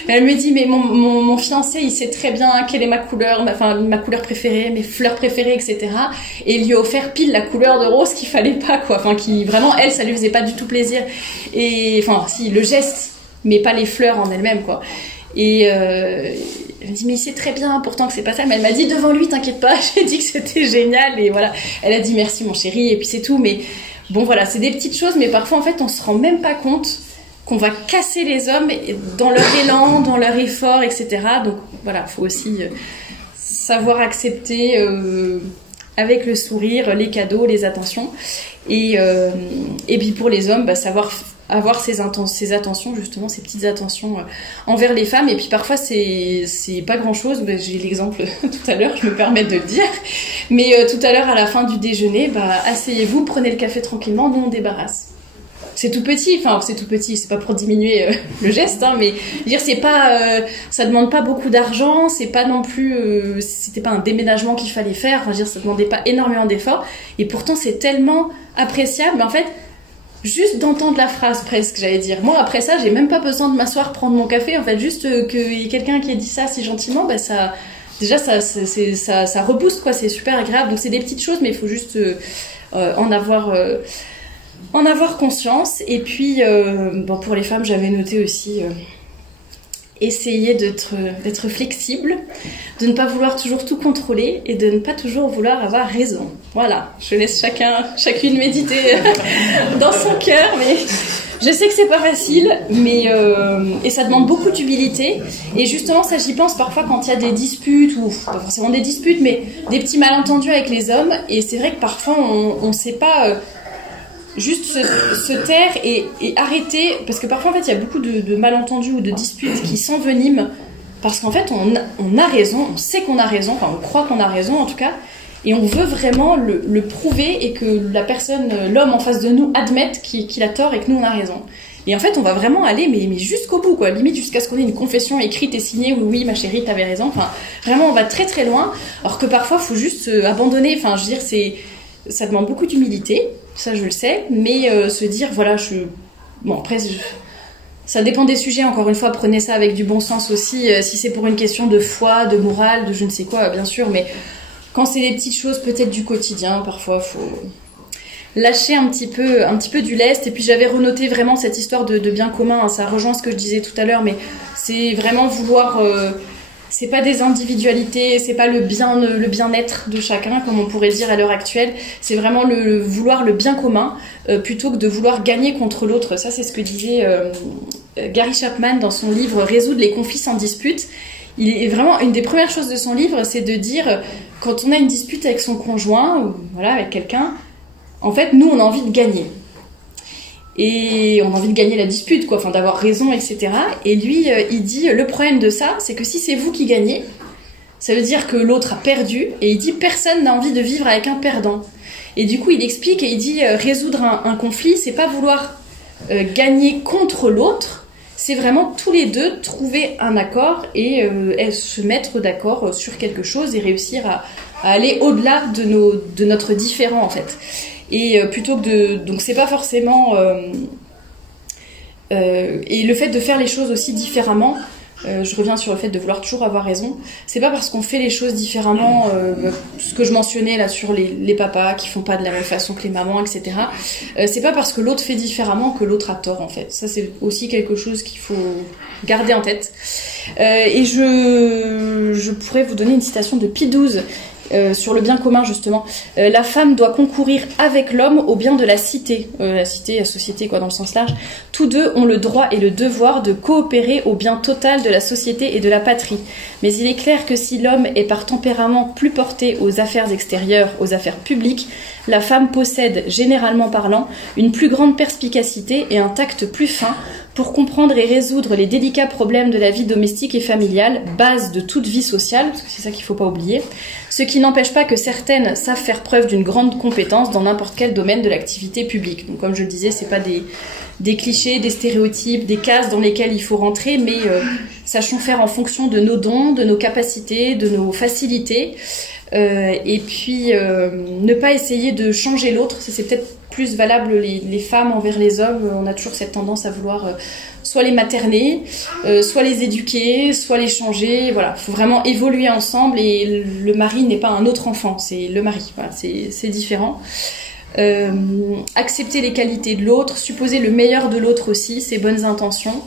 Elle me dit mais mon fiancé, il sait très bien quelle est ma couleur, ma couleur préférée, mes fleurs préférées, etc. Et il lui a offert pile la couleur de rose qu'il fallait pas quoi, enfin qui vraiment elle, ça lui faisait pas du tout plaisir. Et enfin si le geste, mais pas les fleurs en elles-mêmes quoi. Et elle me dit mais il sait très bien pourtant que c'est pas ça, mais elle m'a dit devant lui t'inquiète pas, j'ai dit que c'était génial et voilà, elle a dit merci mon chéri et puis c'est tout. Mais bon voilà, c'est des petites choses, mais parfois en fait on se rend même pas compte qu'on va casser les hommes dans leur élan, dans leur effort, etc. Donc voilà, faut aussi savoir accepter avec le sourire les cadeaux, les attentions et puis pour les hommes, bah, savoir avoir ces attentions, justement, ces petites attentions envers les femmes. Et puis parfois, c'est pas grand-chose. J'ai l'exemple tout à l'heure, je me permets de le dire. Mais tout à l'heure, à la fin du déjeuner, bah, asseyez-vous, prenez le café tranquillement, nous on débarrasse. C'est tout petit, enfin c'est tout petit, c'est pas pour diminuer le geste, hein, mais dire c'est pas, ça demande pas beaucoup d'argent, c'est pas non plus, c'était pas un déménagement qu'il fallait faire. Enfin, dire ça demandait pas énormément d'efforts. Et pourtant, c'est tellement appréciable. Mais en fait, juste d'entendre la phrase presque, j'allais dire. Moi, après ça, j'ai même pas besoin de m'asseoir, prendre mon café. En fait, juste qu'il y ait quelqu'un qui ait dit ça si gentiment, bah ça, déjà, ça rebooste, quoi. C'est super agréable. Donc, c'est des petites choses, mais il faut juste en avoir conscience. Et puis, bon, pour les femmes, j'avais noté aussi essayer d'être flexible, de ne pas vouloir toujours tout contrôler et de ne pas toujours vouloir avoir raison. Voilà, je laisse chacune méditer dans son cœur, mais je sais que c'est pas facile, mais et ça demande beaucoup d'humilité. Et justement, ça j'y pense parfois quand il y a des disputes, ou pas forcément des disputes, mais des petits malentendus avec les hommes. Et c'est vrai que parfois on sait pas juste se taire et arrêter, parce que parfois en fait il y a beaucoup de malentendus ou de disputes qui s'enveniment parce qu'en fait on a raison, on sait qu'on a raison, enfin on croit qu'on a raison en tout cas, et on veut vraiment le prouver et que la personne, l'homme en face de nous admette qu'il a tort et que nous on a raison. Et en fait on va vraiment aller mais jusqu'au bout quoi, limite jusqu'à ce qu'on ait une confession écrite et signée où oui ma chérie t'avais raison, enfin vraiment on va très très loin, alors que parfois il faut juste abandonner, enfin je veux dire ça demande beaucoup d'humilité, ça je le sais, mais se dire voilà, bon après ça dépend des sujets, encore une fois prenez ça avec du bon sens aussi, si c'est pour une question de foi, de morale, de je ne sais quoi bien sûr, mais quand c'est des petites choses peut-être du quotidien, parfois faut lâcher un petit peu du lest. Et puis j'avais renoté vraiment cette histoire de bien commun, hein, ça rejoint ce que je disais tout à l'heure, mais c'est vraiment vouloir c'est pas des individualités, c'est pas le bien-être de chacun, comme on pourrait dire à l'heure actuelle. C'est vraiment vouloir le bien commun, plutôt que de vouloir gagner contre l'autre. Ça, c'est ce que disait Gary Chapman dans son livre Résoudre les conflits sans dispute. Il est vraiment une des premières choses de son livre, c'est de dire quand on a une dispute avec son conjoint ou voilà avec quelqu'un, en fait, nous, on a envie de gagner. Et on a envie de gagner la dispute, quoi, enfin d'avoir raison, etc. Et lui, il dit, le problème de ça, c'est que si c'est vous qui gagnez, ça veut dire que l'autre a perdu, et il dit, personne n'a envie de vivre avec un perdant. Et du coup, il explique, et il dit, résoudre un conflit, c'est pas vouloir gagner contre l'autre, c'est vraiment tous les deux trouver un accord et se mettre d'accord sur quelque chose et réussir à aller au-delà de notre différend, en fait. Et plutôt que donc c'est pas forcément et le fait de faire les choses aussi différemment, Je reviens sur le fait de vouloir toujours avoir raison. C'est pas parce qu'on fait les choses différemment, ce que je mentionnais là sur les papas qui font pas de la même façon que les mamans, etc. C'est pas parce que l'autre fait différemment que l'autre a tort en fait. Ça c'est aussi quelque chose qu'il faut garder en tête. Et je pourrais vous donner une citation de Pie XII. Sur le bien commun justement, la femme doit concourir avec l'homme au bien de la cité, la société quoi dans le sens large. Tous deux ont le droit et le devoir de coopérer au bien total de la société et de la patrie. Mais il est clair que si l'homme est par tempérament plus porté aux affaires extérieures, aux affaires publiques, la femme possède, généralement parlant, une plus grande perspicacité et un tact plus fin pour comprendre et résoudre les délicats problèmes de la vie domestique et familiale, base de toute vie sociale, parce que c'est ça qu'il ne faut pas oublier, ce qui n'empêche pas que certaines savent faire preuve d'une grande compétence dans n'importe quel domaine de l'activité publique. Donc comme je le disais, c'est pas des clichés, des stéréotypes, des cases dans lesquelles il faut rentrer, mais sachons faire en fonction de nos dons, de nos capacités, de nos facilités, et puis ne pas essayer de changer l'autre. C'est peut-être plus valable les femmes envers les hommes. On a toujours cette tendance à vouloir soit les materner, soit les éduquer, soit les changer. Voilà, il faut vraiment évoluer ensemble et le mari n'est pas un autre enfant, c'est le mari. Voilà, c'est différent. Accepter les qualités de l'autre, supposer le meilleur de l'autre aussi, ses bonnes intentions.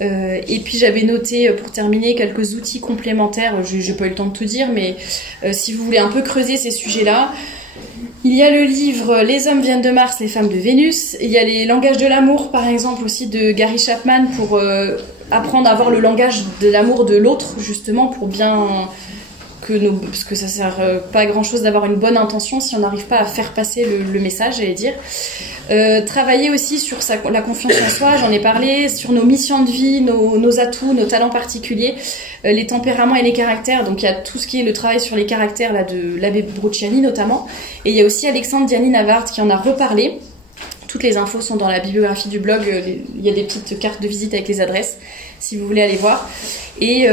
Et puis j'avais noté pour terminer quelques outils complémentaires. J'ai pas eu le temps de tout dire, mais si vous voulez un peu creuser ces sujets-là, il y a le livre Les hommes viennent de Mars, les femmes de Vénus. Il y a les langages de l'amour, par exemple, aussi de Gary Chapman, pour apprendre à avoir le langage de l'amour de l'autre, justement, pour bien parce que ça sert pas à grand chose d'avoir une bonne intention si on n'arrive pas à faire passer le message, j'allais dire. Travailler aussi sur la confiance en soi, j'en ai parlé, sur nos missions de vie, nos atouts, nos talents particuliers, les tempéraments et les caractères. Donc il y a tout ce qui est le travail sur les caractères là, de l'abbé Bruciani notamment. Et il y a aussi Alexandre Diani-Navard qui en a reparlé. Toutes les infos sont dans la bibliographie du blog. Il y a des petites cartes de visite avec les adresses, si vous voulez aller voir. Et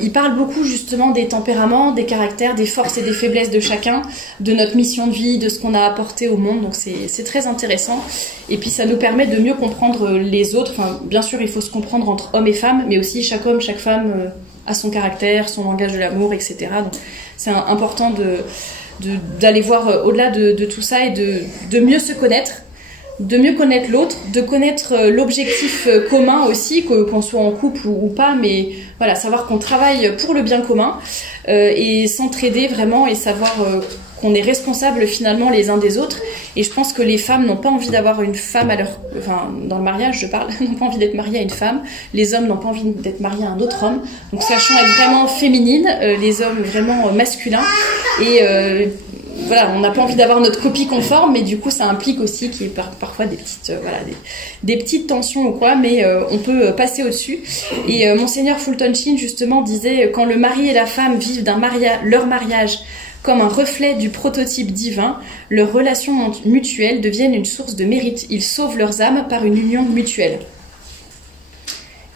il parle beaucoup justement des tempéraments, des caractères, des forces et des faiblesses de chacun, de notre mission de vie, de ce qu'on a apporté au monde. Donc c'est très intéressant. Et puis ça nous permet de mieux comprendre les autres. Enfin, bien sûr, il faut se comprendre entre hommes et femmes, mais aussi chaque homme, chaque femme a son caractère, son langage de l'amour, etc. Donc c'est important d'aller voir au-delà de tout ça et de mieux se connaître. De mieux connaître l'autre, de connaître l'objectif commun aussi, qu'on soit en couple ou pas, mais voilà, savoir qu'on travaille pour le bien commun et s'entraider vraiment et savoir qu'on est responsable finalement les uns des autres. Et je pense que les femmes n'ont pas envie d'avoir une femme dans le mariage, je parle, n'ont pas envie d'être mariées à une femme. Les hommes n'ont pas envie d'être mariés à un autre homme. Donc sachant être vraiment féminine, les hommes vraiment masculins et voilà, on n'a pas envie d'avoir notre copie conforme, mais du coup ça implique aussi qu'il y ait parfois des petites, des petites tensions ou quoi, mais on peut passer au-dessus. Et Monseigneur Fulton Sheen justement disait quand le mari et la femme vivent leur mariage comme un reflet du prototype divin, leurs relations mutuelles deviennent une source de mérite. Ils sauvent leurs âmes par une union mutuelle.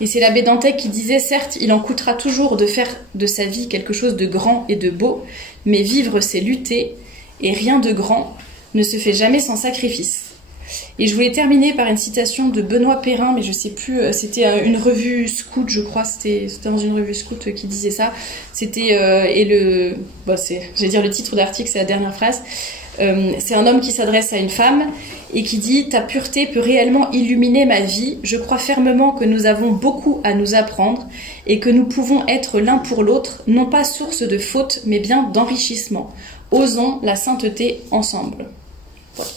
Et c'est l'abbé Dantec qui disait, certes, il en coûtera toujours de faire de sa vie quelque chose de grand et de beau, mais vivre c'est lutter, et rien de grand ne se fait jamais sans sacrifice. Et je voulais terminer par une citation de Benoît Perrin, mais je sais plus, c'était une revue scout, je crois, c'était dans une revue scout qui disait ça. C'était, j'allais dire le titre d'article, c'est la dernière phrase. C'est un homme qui s'adresse à une femme et qui dit « Ta pureté peut réellement illuminer ma vie. Je crois fermement que nous avons beaucoup à nous apprendre et que nous pouvons être l'un pour l'autre, non pas source de fautes, mais bien d'enrichissement. Osons la sainteté ensemble. » Voilà.